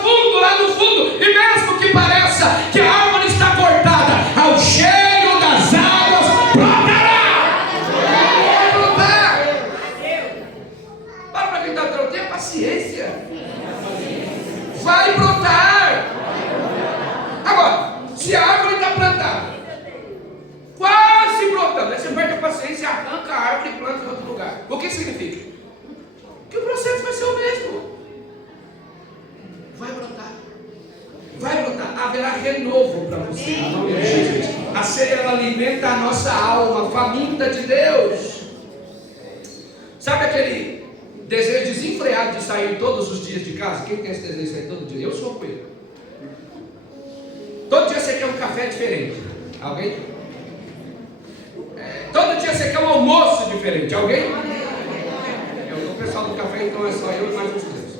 fundo, e mesmo que pareça que a árvore está cortada, ao cheiro das águas brotará. Vai brotar. Para quem está atrás, tenha paciência. Vai brotar. Agora, se a árvore está plantada, quase brotando, aí você perde a paciência, arranca a árvore e planta em outro lugar. O que significa? Que o processo vai ser o mesmo. Vai brotar. Vai brotar. Haverá renovo para você. Em nome de Jesus. A ceia, ela alimenta a nossa alma faminta de Deus. Sabe aquele desejo desenfreado de sair todos os dias de casa? Quem tem esse desejo de sair todo dia? Eu sou com ele. Todo dia você quer um café diferente. Alguém? Todo dia você quer um almoço diferente. Alguém? O pessoal do café, então, é só eu e mais uns três.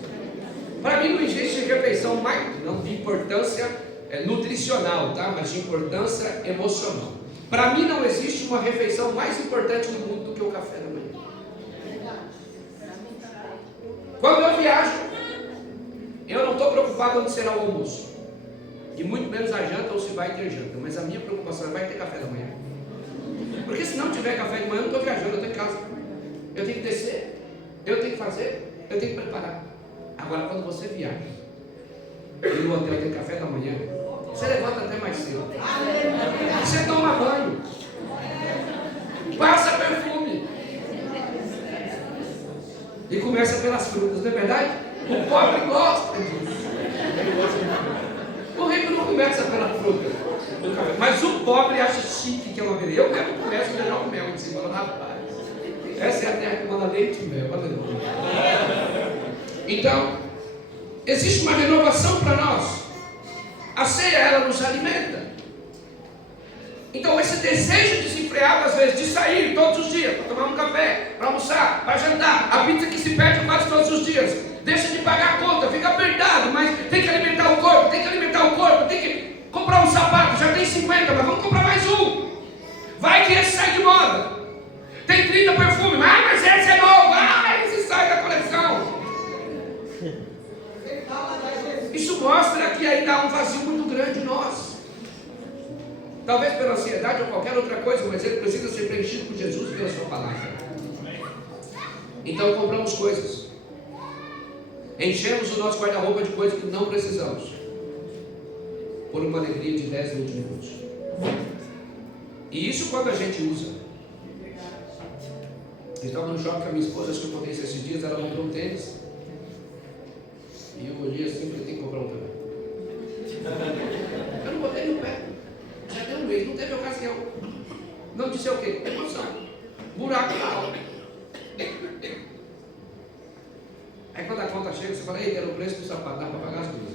Para mim não existe refeição mais, não de importância nutricional, tá? Mas de importância emocional. Para mim não existe uma refeição mais importante do mundo do que o café da manhã. Quando eu viajo, eu não estou preocupado onde será o almoço, e muito menos a janta ou se vai ter janta. Mas a minha preocupação é: vai ter café da manhã? Porque se não tiver café de manhã, eu não estou viajando, eu estou em casa. Eu tenho que descer, eu tenho que fazer, eu tenho que preparar. Agora, quando você viaja e no hotel tem café da manhã, você levanta até mais cedo. Você toma banho, passa perfume e começa pelas frutas, não é verdade? O pobre gosta disso. O rico não começa pela fruta, mas o pobre acha chique que é uma beleza. Eu mesmo começo a jogar o mel em cima, rapaz. Essa é a terra que manda leite e mel. Então, existe uma renovação para nós. A ceia, ela nos alimenta. Então, esse desejo desenfreado, às vezes, de sair todos os dias, para tomar um café, para almoçar, para jantar, a pizza que se pede quase todos os dias, deixa de pagar a conta, fica apertado, mas tem que alimentar o corpo, tem que comprar um sapato, já tem 50, mas vamos comprar mais um. Vai que esse sai de moda. Tem 30 perfumes, mas esse é novo, esse sai da coleção. Isso mostra que ainda há um vazio muito grande em nós. Talvez pela ansiedade ou qualquer outra coisa, mas ele precisa ser preenchido por Jesus e pela sua palavra. Então compramos coisas, enchemos o nosso guarda-roupa de coisas que não precisamos, por uma alegria de 10, 20 minutos. E isso quando a gente usa. Eu estava no shopping com a minha esposa, acho que eu contei isso esses dias, ela comprou um tênis. E eu olhei assim, falei: tem que comprar um também. Eu não botei no pé. Já deu um mês, não teve ocasião. Não disse o quê? Emoção. Buraco na alma. Aí quando a conta chega, você fala: ei, era o preço do sapato, dá para pagar as duas.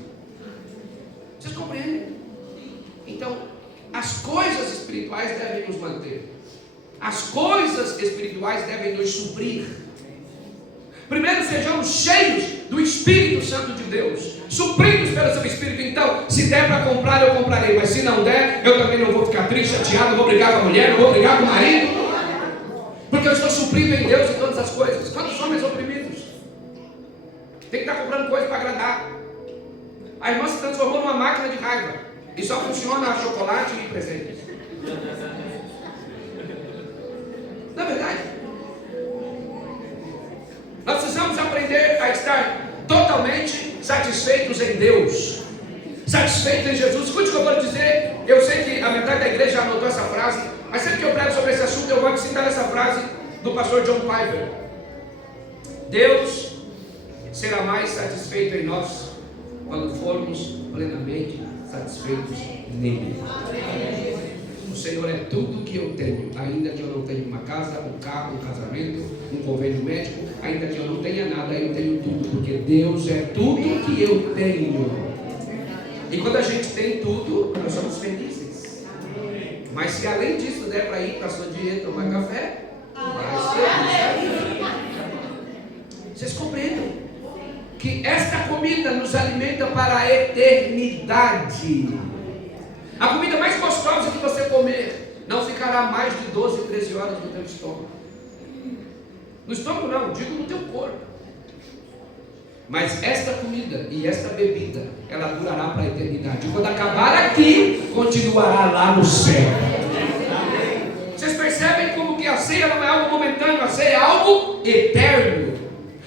Vocês compreendem? Então, as coisas espirituais devem nos manter. As coisas espirituais devem nos suprir. Primeiro, sejamos cheios do Espírito Santo de Deus, supridos pelo seu Espírito. Então, se der para comprar, eu comprarei, mas se não der, eu também não vou ficar triste, chateado, não vou brigar com a mulher, não vou brigar com o marido, porque eu estou suprido em Deus em todas as coisas. Quantos homens oprimidos tem que estar comprando coisa para agradar? A irmã se transformou numa máquina de raiva e só funciona chocolate e presentes. Não é verdade? Nós precisamos aprender a estar totalmente satisfeitos em Deus, satisfeitos em Jesus. Escute o que eu vou dizer. Eu sei que a metade da igreja já anotou essa frase, mas sempre que eu prego sobre esse assunto, eu gosto de citar essa frase do pastor John Piper: Deus será mais satisfeito em nós quando formos plenamente satisfeitos nele. O Senhor é tudo que eu tenho, ainda que eu não tenha uma casa, um carro, um casamento, um convênio médico, ainda que eu não tenha nada, eu tenho tudo, porque Deus é tudo que eu tenho. E quando a gente tem tudo, nós somos felizes. Mas se além disso der para ir para a sua dieta, tomar café, vai ser. Vocês compreendem que esta comida nos alimenta para a eternidade. A comida mais gostosa que você comer não ficará mais de 12, 13 horas no teu estômago. No estômago não, digo no teu corpo. Mas esta comida e esta bebida, ela durará para a eternidade. E quando acabar aqui, continuará lá no céu. Vocês percebem como que a ceia não é algo momentâneo, a ceia é algo eterno.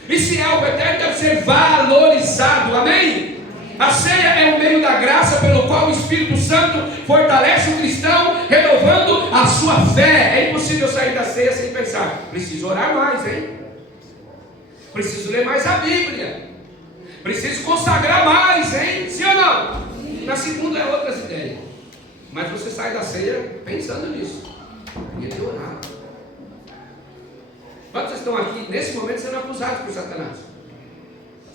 E se é algo eterno, deve ser valorizado, amém? A ceia é o meio da graça pelo qual o Espírito Santo fortalece o cristão, renovando a sua fé. É impossível sair da ceia sem pensar: preciso orar mais, hein? Preciso ler mais a Bíblia. Preciso consagrar mais, hein? Sim ou não? Na segunda é outras ideias. Mas você sai da ceia pensando nisso. E ele orar. Quando vocês estão aqui, nesse momento, sendo acusados por Satanás.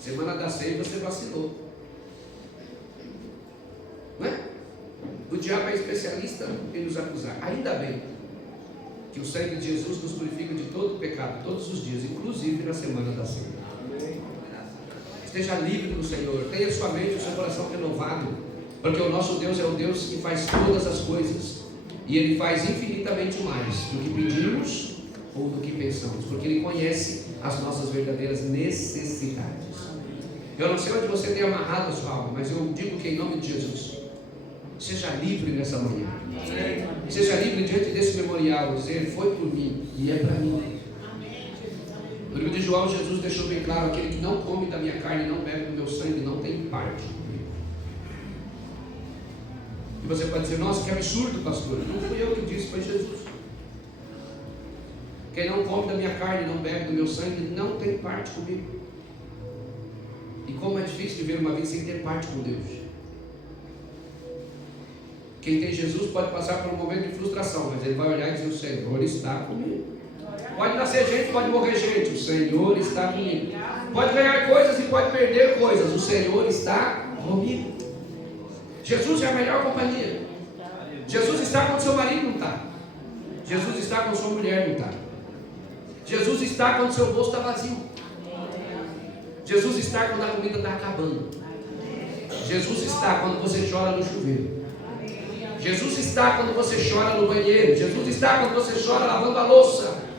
Semana da ceia você vacilou. Não é? O diabo é especialista em nos acusar. Ainda bem que o sangue de Jesus nos purifica de todo o pecado, todos os dias, inclusive na semana da ceia. Esteja livre do Senhor, tenha sua mente e o seu coração renovado, porque o nosso Deus é o Deus que faz todas as coisas, e Ele faz infinitamente mais do que pedimos ou do que pensamos, porque Ele conhece as nossas verdadeiras necessidades. Eu não sei onde você tem amarrado a sua alma, mas eu digo que em nome de Jesus, seja livre nessa manhã. Seja livre diante desse memorial, dizer: foi por mim e é para mim. No livro de João, Jesus deixou bem claro: aquele que não come da minha carne e não bebe do meu sangue não tem parte comigo. E você pode dizer: nossa, que absurdo, pastor. Não fui eu que disse, foi Jesus. Quem não come da minha carne e não bebe do meu sangue não tem parte comigo. E como é difícil viver uma vida sem ter parte com Deus. Quem tem Jesus pode passar por um momento de frustração, mas ele vai olhar e dizer: o Senhor está comigo. Pode nascer gente, pode morrer gente, o Senhor está comigo. Pode ganhar coisas e pode perder coisas, o Senhor está comigo. Jesus é a melhor companhia. Jesus está quando seu marido não está. Jesus está quando sua mulher não está. Jesus está quando seu bolso está vazio. Jesus está quando a comida está acabando. Jesus está quando você chora no chuveiro. Jesus está quando você chora no banheiro. Jesus está quando você chora lavando a louça.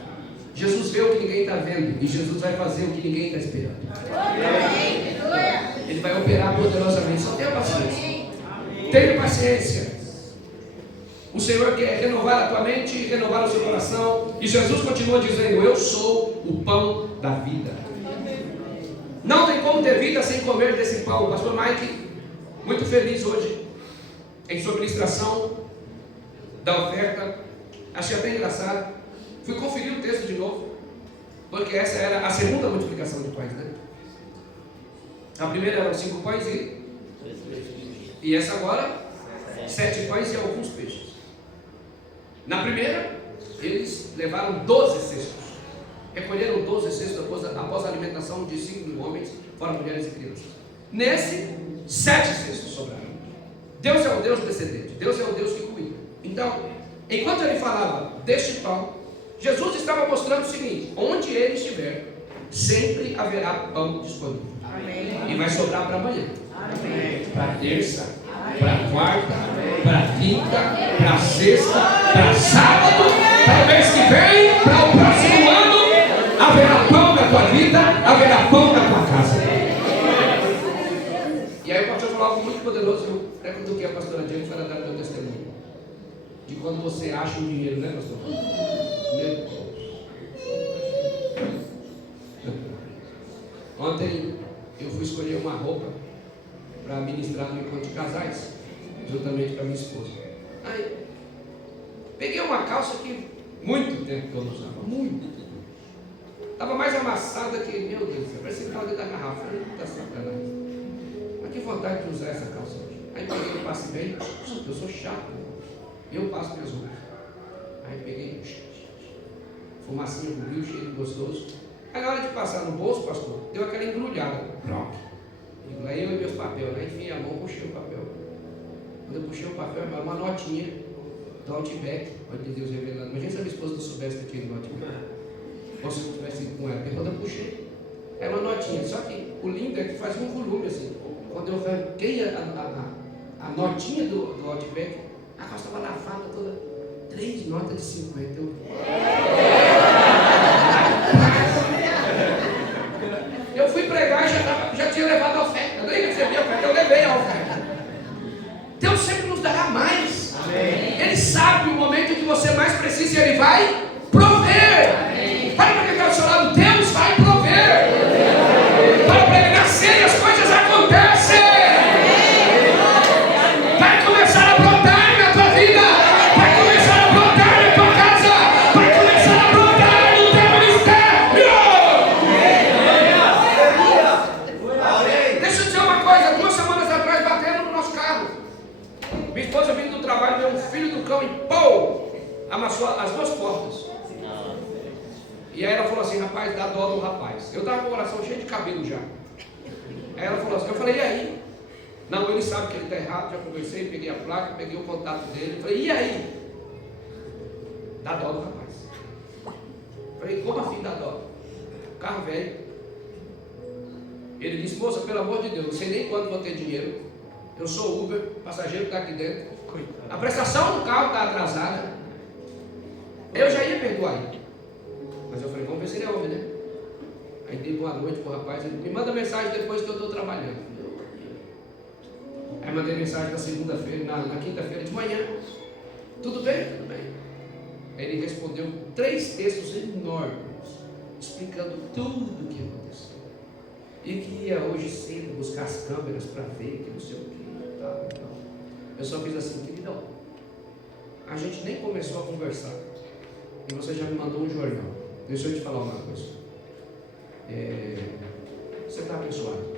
Jesus vê o que ninguém está vendo, e Jesus vai fazer o que ninguém está esperando. Ele vai operar poderosamente. Só tenha paciência. Tenha paciência. O Senhor quer renovar a tua mente e renovar o seu coração. E Jesus continua dizendo: eu sou o pão da vida. Não tem como ter vida sem comer desse pão. O pastor Mike, muito feliz hoje em sua ministração da oferta. Achei até engraçado. Fui conferir o texto de novo, porque essa era a segunda multiplicação de pães, né? A primeira eram 5 pães e essa agora 7 pães e alguns peixes. Na primeira, eles levaram 12 cestos. Recolheram 12 cestos após a alimentação de 5.000 homens, fora mulheres e crianças. Nesse, 7 cestos sobraram. Deus é o Deus descendente, Deus é o Deus que cuida. Então, enquanto ele falava deste pão, Jesus estava mostrando o seguinte: onde ele estiver, sempre haverá pão disponível. Amém. E vai sobrar para amanhã, para terça, para quarta, para quinta, para sexta, para sábado, para o mês que vem, para o próximo ano. Haverá pão na tua vida, haverá pão na tua casa. E aí o pastor falou algo muito poderoso. Eu até cutuquei a pastora Jennifer para dar meu testemunho de quando você acha o dinheiro, né, pastor? Meu Deus. Ontem eu fui escolher uma roupa para ministrar no encontro de casais, juntamente com a minha esposa. Aí peguei uma calça que muito tempo que eu não usava, muito. Estava mais amassada que, meu Deus, parecia que estava dentro da garrafa. Tá sacanagem. Mas que vontade de usar essa calça hoje. Aí peguei o passe bem, eu sou chato. Eu passo minhas roupas. Aí peguei, fumacinha cobriu, cheiro gostoso. Aí na hora de passar no bolso, pastor, deu aquela embrulhada. Pronto. Aí eu e meus papéis, né? Enfim, a mão, puxei o papel. Quando eu puxei o papel, era uma notinha do Outback. Olha que Deus revelando. Imagina se a minha esposa não soubesse que eu tinha no Outback. Ou se eu não tivesse ido com ela. Porque quando eu puxei, era uma notinha. Só que o lindo é que fazia um volume assim. Quando eu arranquei a notinha do Outback, a calça estava lavada toda. 3 notas de 50. Eu fui pregar e já tinha levado a oferta. Eu nem recebi a oferta, eu levei a oferta. Deus sempre nos dará mais. Amém. Ele sabe o momento que você mais precisa e Ele vai prover. Para para quem está do seu lado, Deus vai prover. Para ele nascer e as coisas acontecem. Vai começar a brotar na tua vida. Vai começar a brotar na tua casa. Vai começar a brotar no teu ministério. Deixa eu dizer uma coisa. 2 semanas atrás bateram no nosso carro. Minha esposa vindo do trabalho, deu um filho do cão e pô! Amassou as 2 portas. E aí ela falou assim, rapaz, dá dó do rapaz. Eu estava com o coração cheio de cabelo já. Aí ela falou assim, eu falei, e aí? Não, ele sabe que ele está errado, já conversei, peguei a placa, peguei o contato dele. Eu falei, e aí? Dá dó do rapaz. Eu falei, como assim dá dó? Carro velho. Ele disse, moça, pelo amor de Deus, não sei nem quando vou ter dinheiro. Eu sou Uber, passageiro está aqui dentro. A prestação do carro está atrasada. Eu já ia perdoar ele. Mas eu falei, vamos ver se ele é homem, né? Aí dei boa noite pro rapaz, ele me manda mensagem depois que eu estou trabalhando. Aí mandei mensagem na segunda-feira, na quinta-feira de manhã. Tudo bem? Tudo bem. Aí ele respondeu 3 textos enormes, explicando tudo o que aconteceu. E que ia hoje cedo buscar as câmeras para ver que não sei o que e tal. Eu só fiz assim, queridão. A gente nem começou a conversar. E você já me mandou um jornal. Deixa eu te falar uma coisa. Você está abençoado.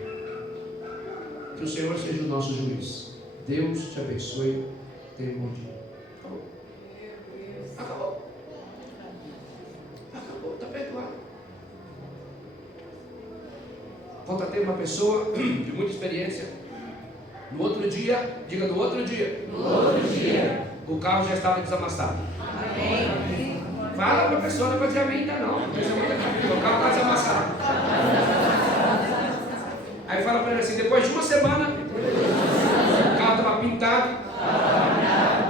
Que o Senhor seja o nosso juiz. Deus te abençoe. Tenha um bom dia. Acabou. Acabou, está perdoado. Contatei uma pessoa de muita experiência. No outro dia, diga no outro dia. No outro dia. O carro já estava desamassado. Amém. Fala para a pessoa, não vai dizer amém ainda não. O carro está desamassado. Aí fala para ele assim, depois de 1 semana, o carro estava pintado,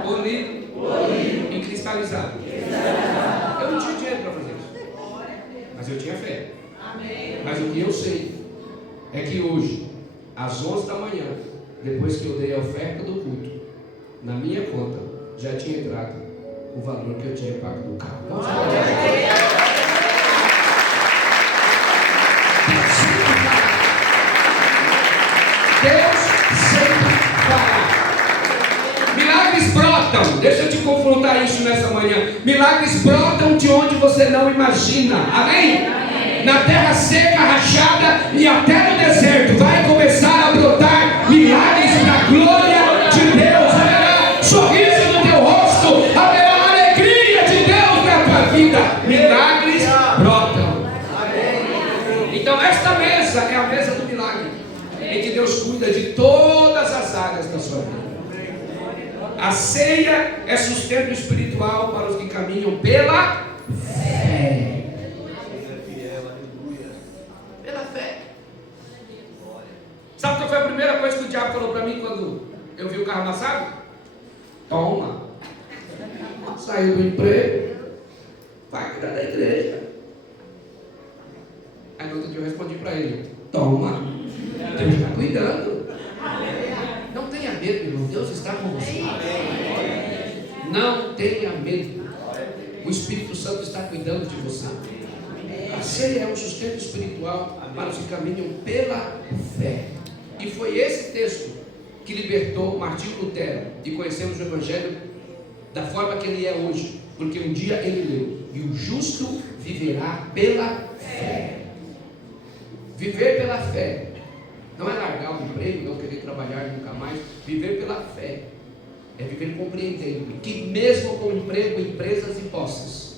polido e cristalizado. Eu não tinha dinheiro para fazer isso. Mas eu tinha fé. Mas o que eu sei é que hoje, às 11 da manhã, depois que eu dei a oferta do culto, na minha conta, já tinha entrado o valor que eu tinha pago do carro. Vamos lá. Deus sempre fará. Milagres brotam. Deixa eu te confrontar isso nessa manhã. Milagres brotam de onde você não imagina. Amém? Amém. Na terra seca, rachada e até no deserto vai começar a brotar milagres da glória de Deus. Haverá sorriso no teu rosto. Haverá vida, milagres brotam. Então esta mesa é a mesa do milagre, em que Deus cuida de todas as áreas da sua vida. A ceia é sustento espiritual para os que caminham pela fé. Pela fé. Sabe qual foi a primeira coisa que o diabo falou para mim quando eu vi o carro amassado? Toma. Saiu do emprego, vai cuidar da igreja. Aí no outro dia eu respondi para ele, toma, Deus está cuidando. Não tenha medo, irmão, Deus está com você. Não tenha medo. O Espírito Santo está cuidando de você. A ceia é um sustento espiritual para os que caminham pela fé. E foi esse texto que libertou Martinho Lutero e conhecemos o Evangelho da forma que ele é hoje. Porque um dia ele leu, e o justo viverá pela fé. Viver pela fé não é largar o emprego, não querer trabalhar nunca mais. Viver pela fé é viver compreendendo que mesmo com emprego, empresas e posses,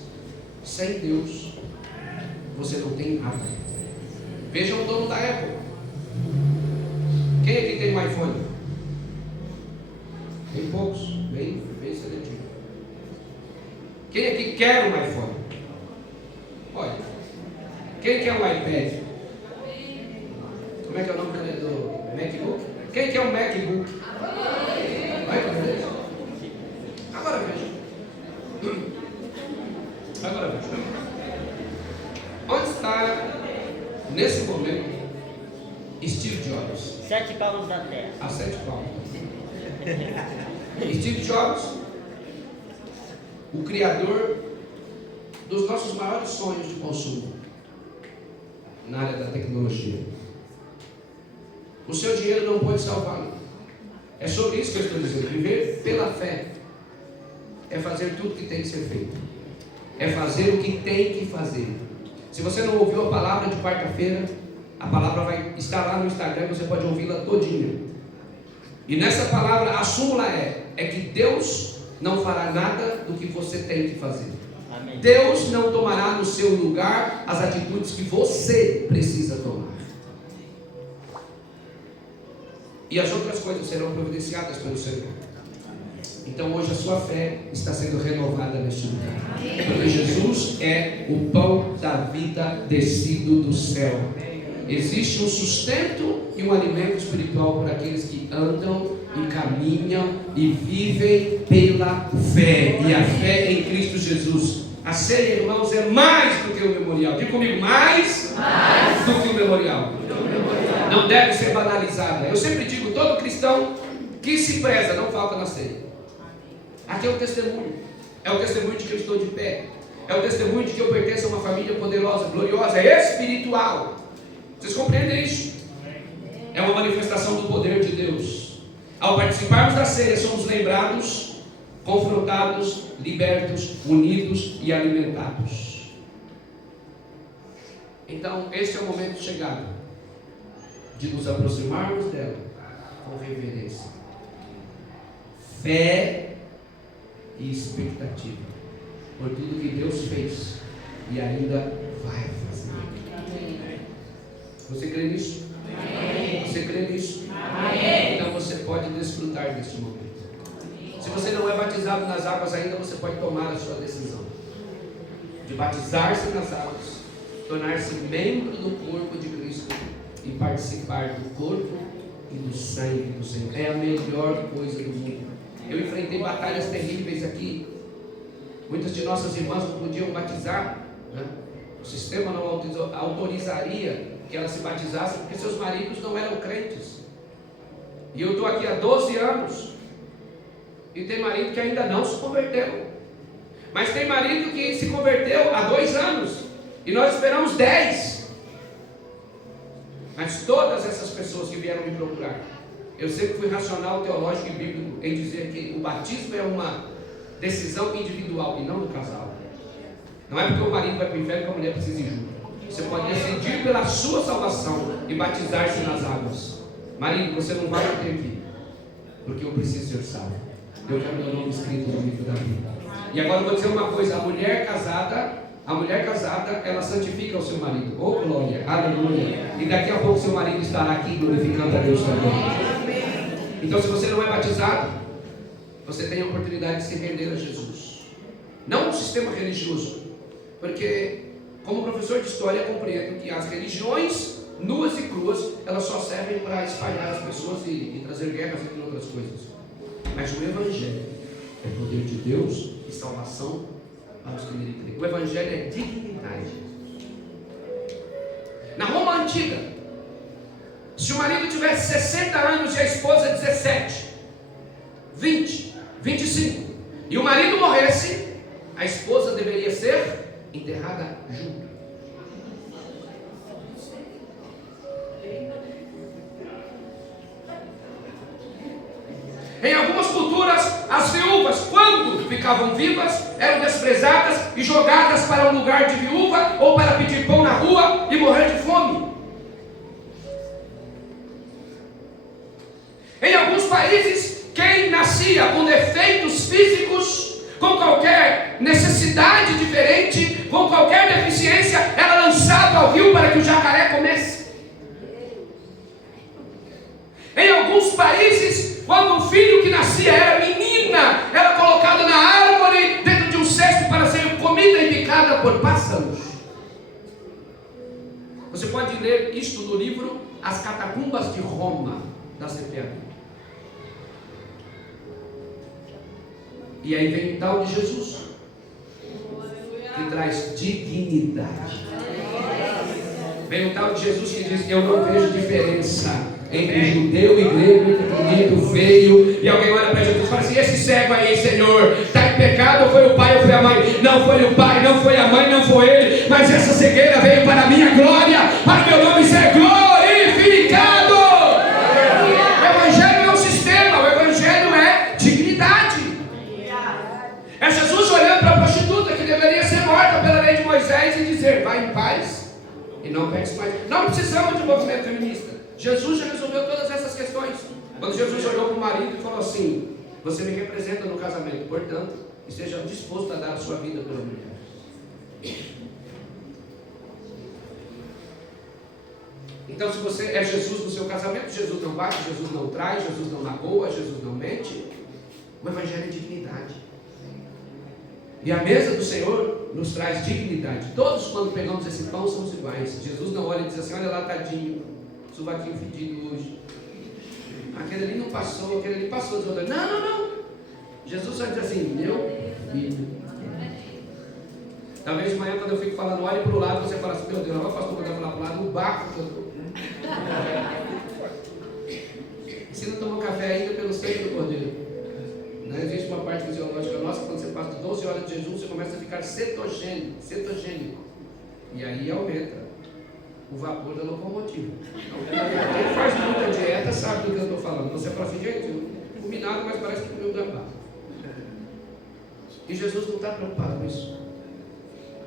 sem Deus, você não tem nada. Veja o dono da Apple. Quem aqui tem um iPhone? Tem poucos, bem seletivo. Quem aqui quer um iPhone? Olha. Quem quer um iPad? Como é que é o nome do MacBook? Quem quer um MacBook? Agora veja. Agora veja. Onde está, nesse momento, Steve Jobs? 7 palmos da terra. A 7 palmos. Steve Jobs, o criador dos nossos maiores sonhos de consumo na área da tecnologia. O seu dinheiro não pode salvá-lo. É sobre isso que eu estou dizendo. Viver pela fé é fazer tudo que tem que ser feito. É fazer o que tem que fazer. Se você não ouviu a palavra de quarta-feira, a palavra vai estar lá no Instagram, você pode ouvi-la todinha. E nessa palavra, a súmula é que Deus não fará nada do que você tem que fazer. Amém. Deus não tomará no seu lugar as atitudes que você precisa tomar. E as outras coisas serão providenciadas pelo Senhor. Então hoje a sua fé está sendo renovada neste lugar. Porque Jesus é o pão da vida descido do céu. Existe um sustento e um alimento espiritual para aqueles que andam e caminham e vivem pela fé. E a fé em Cristo Jesus. A ceia, irmãos, é mais do que o memorial. Diga comigo, mais do que o memorial. Não deve ser banalizada. Eu sempre digo, todo cristão que se preza não falta na ceia. Aqui é o testemunho. É o testemunho de que eu estou de pé. É o testemunho de que eu pertenço a uma família poderosa, gloriosa, espiritual. Vocês compreendem isso? É uma manifestação do poder de Deus. Ao participarmos da ceia, somos lembrados, confrontados, libertos, unidos e alimentados. Então, este é o momento chegado de nos aproximarmos dela com reverência, fé e expectativa por tudo que Deus fez e ainda vai fazer. Você crê nisso? Amém. Você crê nisso? Amém. Então você pode desfrutar deste momento. Se você não é batizado nas águas ainda, você pode tomar a sua decisão de batizar-se nas águas, tornar-se membro do corpo de Cristo e participar do corpo e do sangue do Senhor. É a melhor coisa do mundo. Eu enfrentei batalhas terríveis aqui. Muitas de nossas irmãs não podiam batizar, né? O sistema não autorizaria que elas se batizassem porque seus maridos não eram crentes. E eu estou aqui há 12 anos e tem marido que ainda não se converteu. Mas tem marido que se converteu há 2 anos e nós esperamos 10. Mas todas essas pessoas que vieram me procurar, eu sempre fui racional, teológico e bíblico em dizer que o batismo é uma decisão individual e não do casal. Não é porque o marido vai para o inferno que a mulher precisa ir junto. Você pode decidir pela sua salvação e batizar-se nas águas. Marido, você não vai ter que, porque eu preciso ser salvo. Eu quero meu nome escrito no livro da vida. E agora eu vou dizer uma coisa: a mulher casada, ela santifica o seu marido. Oh glória, aleluia. E daqui a pouco seu marido estará aqui glorificando a Deus também. Então, se você não é batizado, você tem a oportunidade de se render a Jesus. Não um sistema religioso, porque como professor de história eu compreendo que as religiões nuas e cruas, elas só servem para espalhar as pessoas e trazer guerras e outras coisas. Mas o Evangelho é poder de Deus e salvação para os que nele creem. O Evangelho é dignidade. Na Roma antiga, se o marido tivesse 60 anos e a esposa 17, 20, 25, e o marido morresse, a esposa deveria ser enterrada junto. Em algumas culturas, as viúvas, quando ficavam vivas, eram desprezadas e jogadas para um lugar de viúva ou para pedir pão na rua e morrer de fome. Em alguns países, quem alguém nascia com defeitos físicos, com qualquer necessidade diferente, com qualquer deficiência, era lançado ao rio para que o jacaré comesse. Em alguns países, quando um filho que nascia era menina, era colocado na árvore dentro de um cesto para ser comida e picada por pássaros. Você pode ler isto no livro As Catacumbas de Roma, da CPA. E aí vem o tal de Jesus, que traz dignidade. Vem o tal de Jesus que diz: eu não vejo diferença entre judeu e grego, entre bonito, feio. E alguém olha para Jesus e fala assim: esse cego aí, Senhor, está em pecado, ou foi o pai ou foi a mãe? Não foi o pai, não foi a mãe, não foi ele, mas essa cegueira veio para a minha glória, para o meu nome ser glorificado. O evangelho é um sistema, o evangelho é dignidade. É Jesus olhando para a prostituta que deveria ser morta pela lei de Moisés e dizer: vai em paz e não peques mais. Não precisamos de movimento feminista. Jesus já resolveu todas essas questões. Quando Jesus olhou para o marido e falou assim: você me representa no casamento, portanto, esteja disposto a dar a sua vida pela mulher. Então, se você é Jesus no seu casamento, Jesus não bate, Jesus não trai, Jesus não magoa, Jesus não mente. O evangelho é dignidade. E a mesa do Senhor nos traz dignidade. Todos, quando pegamos esse pão, somos iguais. Jesus não olha e diz assim: olha lá, tadinho, sovaquinho fedido hoje. Aquele ali não passou, aquele ali passou. Não. Jesus só diz assim: meu filho. Talvez de manhã, quando eu fico falando, olhe para o lado, você fala assim: meu Deus, agora o pastor vai falar para o lado, o barco que eu estou. Se não tomou café ainda, pelo sangue do Cordeiro. Não existe uma parte fisiológica nossa, quando você passa de 12 horas de jejum, você começa a ficar cetogênico. E aí aumenta o vapor da locomotiva. Quem faz muita dieta sabe do que eu estou falando. Você fala assim: gente, eu não comi nada, mas parece que comeu gambá. E Jesus não está preocupado com isso.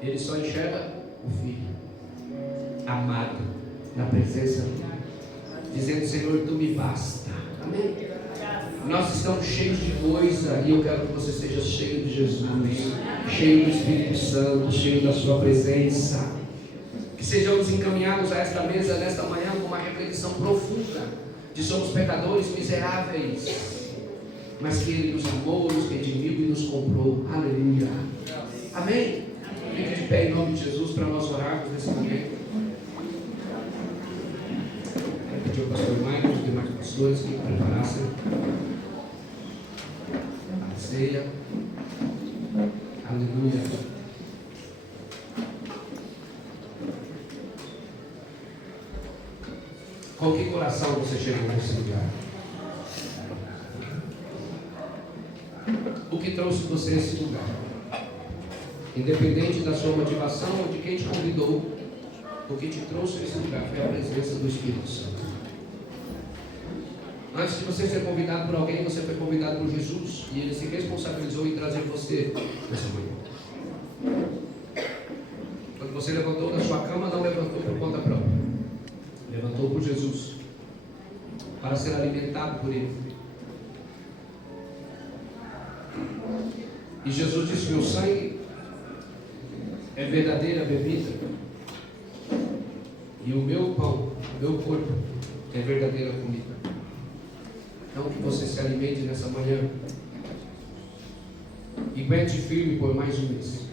Ele só enxerga o Filho amado na presença dele, dizendo: Senhor, tu me basta. Amém. Nós estamos cheios de coisa e eu quero que você seja cheio de Jesus, cheio do Espírito Santo, cheio da sua presença. Que sejamos encaminhados a esta mesa nesta manhã com uma reflexão profunda de somos pecadores miseráveis, mas que Ele nos amou, nos redimiu e nos comprou. Aleluia. Amém. Fique de pé em nome de Jesus para nós orarmos nesse momento. Quero pedir ao pastor Michael, os demais pastores que preparassem a ceia. Aleluia. Com que coração você chegou nesse lugar? O que trouxe você a esse lugar? Independente da sua motivação ou de quem te convidou, o que te trouxe a esse lugar foi a presença do Espírito Santo. Antes de você ser convidado por alguém, você foi convidado por Jesus e Ele se responsabilizou em trazer você nessa manhã. Quando você levantou da sua cama, não levantou por conta própria. Levantou por Jesus, para ser alimentado por Ele. E Jesus disse: meu sangue é verdadeira bebida, e o meu pão, o meu corpo, é verdadeira comida. Então que você se alimente nessa manhã e aguente firme por mais um mês.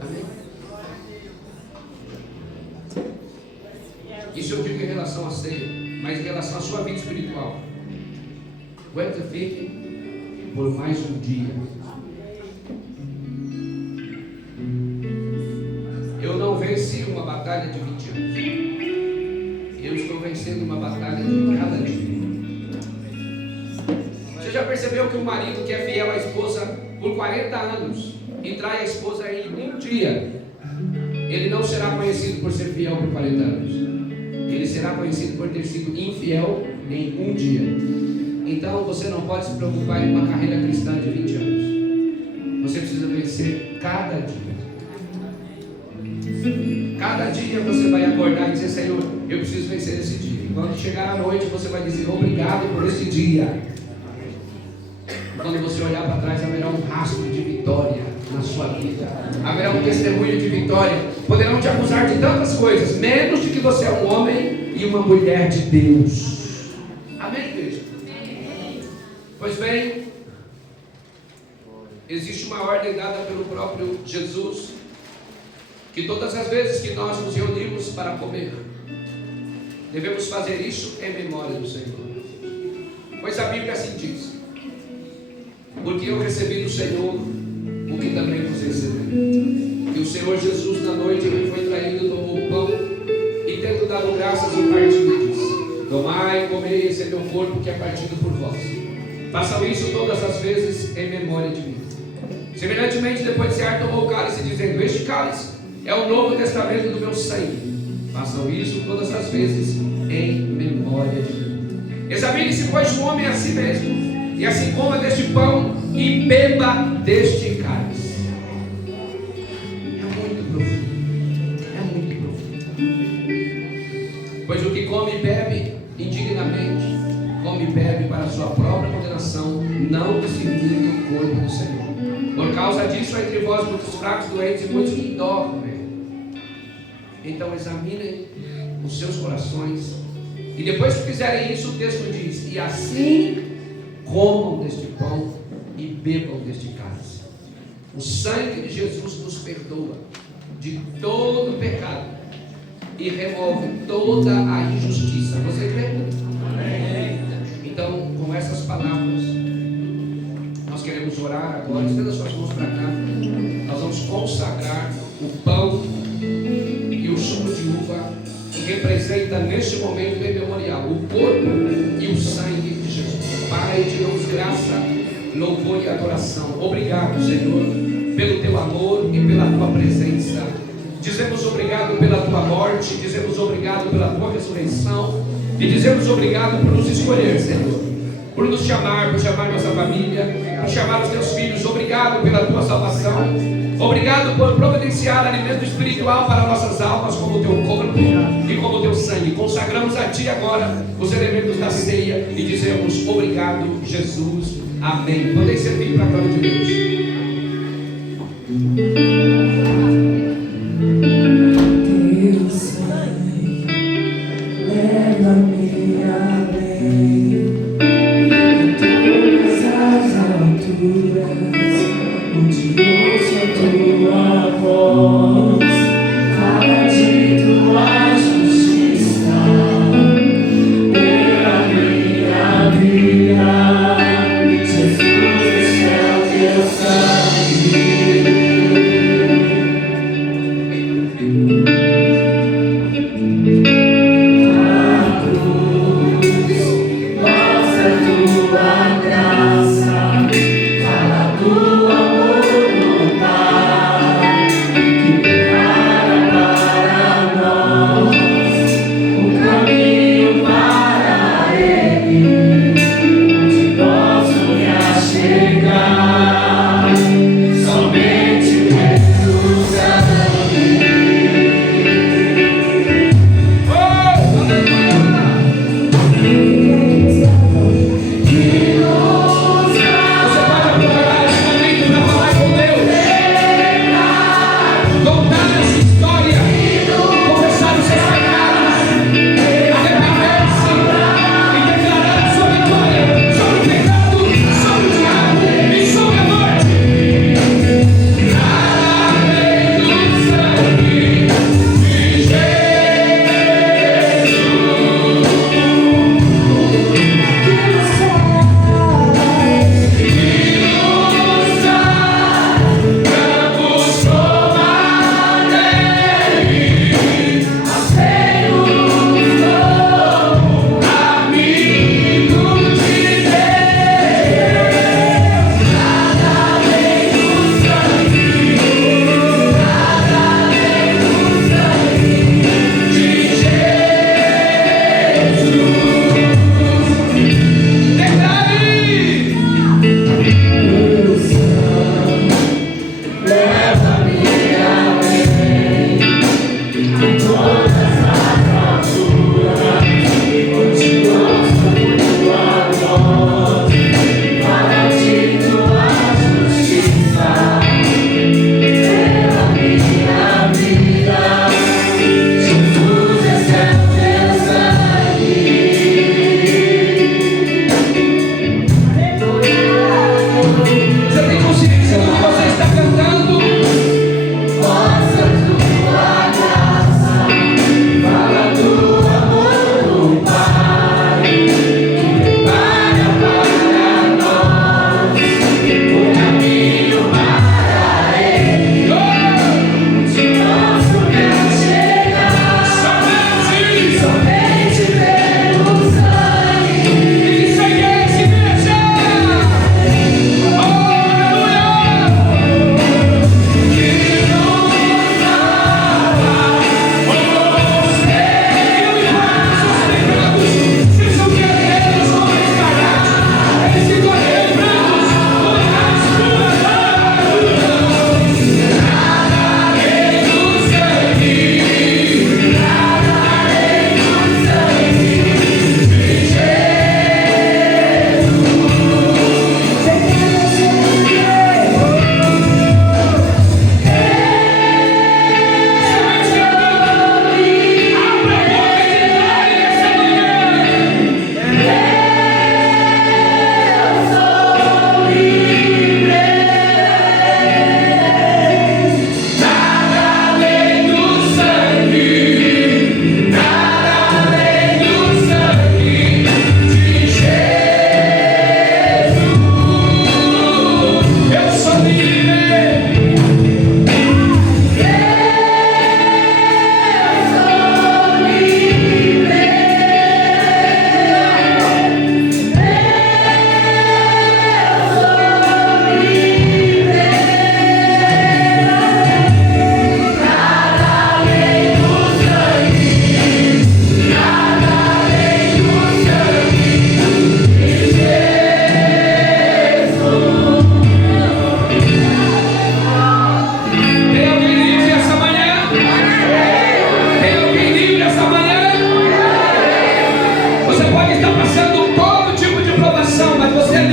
Amém? Isso eu digo em relação à ceia, mas em relação à sua vida espiritual. Aguenta firme por mais um dia. Eu não venci uma batalha de 20 anos. Eu estou vencendo uma batalha de cada dia. Você já percebeu que o marido que é fiel à esposa por 40 anos e trai a esposa em um dia, ele não será conhecido por ser fiel por 40 anos. Ele será conhecido por ter sido infiel em um dia. Então você não pode se preocupar em uma carreira cristã de 20 anos. Você precisa vencer cada dia. Cada dia você vai acordar e dizer: Senhor, eu preciso vencer esse dia. E quando chegar a noite, você vai dizer: obrigado por esse dia. quando você olhar para trás, haverá um rastro de vitória na sua vida. Haverá um testemunho de vitória. Poderão te acusar de tantas coisas, menos de que você é um homem e uma mulher de Deus. Amém, igreja? Pois bem, existe uma ordem dada pelo próprio Jesus, que todas as vezes que nós nos reunimos para comer, devemos fazer isso em memória do Senhor. Pois a Bíblia assim diz: porque eu recebi do Senhor o que também vos recebi. Que o Senhor Jesus, na noite em que foi traído, tomou o pão e, tendo dado graças, o partiu e disse: tomai e comei, esse é meu corpo que é partido por vós. Façam isso todas as vezes em memória de mim. Semelhantemente, depois de cear, tomou o cálice, dizendo: este cálice é o novo testamento do meu sangue. Façam isso todas as vezes em memória de mim. Examine-se, pois, o homem a si mesmo, e assim coma deste pão e beba deste cálice. É muito profundo. É muito profundo. Pois o que come e bebe indignamente, come e bebe para a sua própria condenação, não discernindo o corpo do Senhor. Por causa disso, há entre vós muitos fracos, doentes e muitos que dormem. Então examinem os seus corações. E depois que fizerem isso, o texto diz: e assim comam deste pão e bebam deste cálice. O sangue de Jesus nos perdoa de todo pecado e remove toda a injustiça. Você crê? Amém. Então, com essas palavras, nós queremos orar agora. Estenda suas mãos para cá. Nós vamos consagrar o pão e o suco de uva, que representa neste momento memorial o corpo e o sangue de Jesus. Pai, te damos graça, louvor e adoração. Obrigado, Senhor, pelo teu amor e pela tua presença. Dizemos obrigado pela tua morte, dizemos obrigado pela tua ressurreição e dizemos obrigado por nos escolher, Senhor, por nos chamar, por chamar nossa família, por chamar os teus filhos. Obrigado pela tua salvação. Obrigado por providenciar alimento espiritual para nossas almas, como o teu corpo e como o teu sangue. Consagramos a ti agora os elementos da ceia e dizemos obrigado, Jesus. Amém. Podem servir para a glória de Deus. Teu sangue leva-me além, em todas as alturas, onde ouço a tua voz, fala de tua justiça, pela minha vida. Jesus, este é o teu sangue. A cruz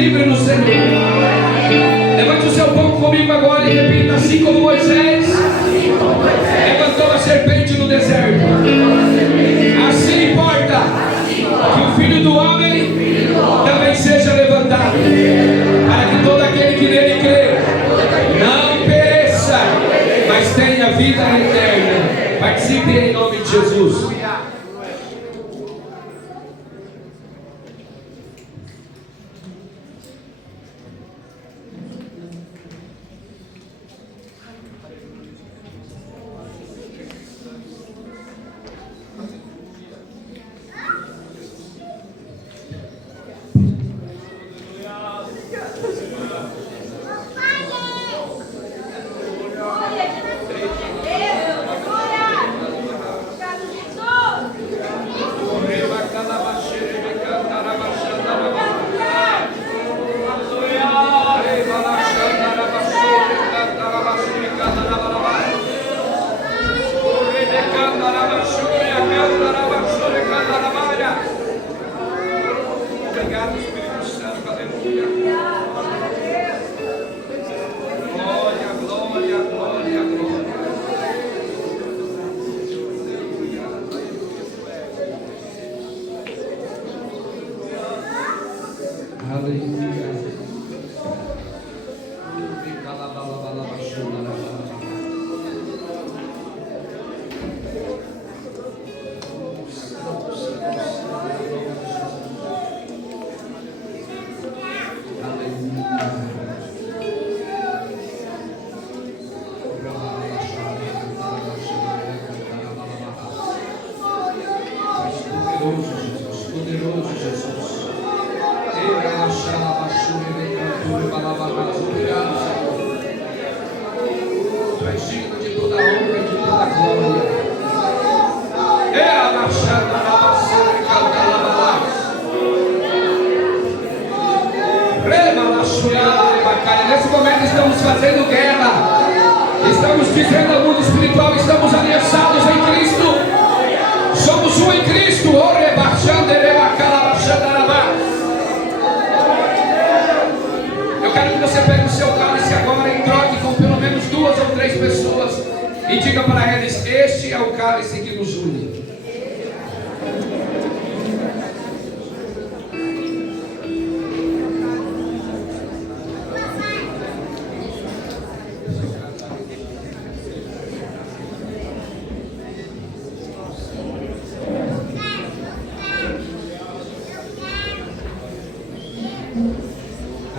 livre no Senhor. Levante o seu pão comigo agora e repita: assim como Moisés levantou a serpente no deserto, assim importa que o Filho do Homem também seja levantado, para que todo aquele que nele crê não pereça, mas tenha vida eterna. Participe em nome de Jesus. Obrigado, Espírito Santo, aleluia. Glória, glória, glória, glória. Aleluia. Poderoso Jesus. Obrigado, Senhor. Tu és digno de toda honra e de toda glória. Nesse momento estamos fazendo guerra. Estamos dizendo ao mundo espiritual: estamos aliançados em Cristo. Somos um em Cristo. Eu quero que você pegue o seu cálice agora e troque com pelo menos 2 ou 3 pessoas e diga para eles: este é o cálice que nos une.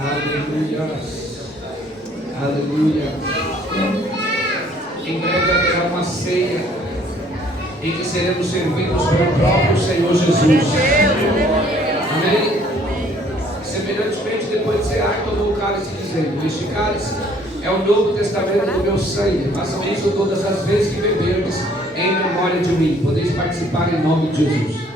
Aleluia, aleluia. Em breve haverá uma ceia em que seremos servidos pelo próprio Senhor Jesus. Amém? Semelhantemente, depois de cear, tomou o cálice, dizendo: este cálice é o Novo Testamento do meu sangue. Façam isso todas as vezes que beberdes em memória de mim. Podeis participar em nome de Jesus.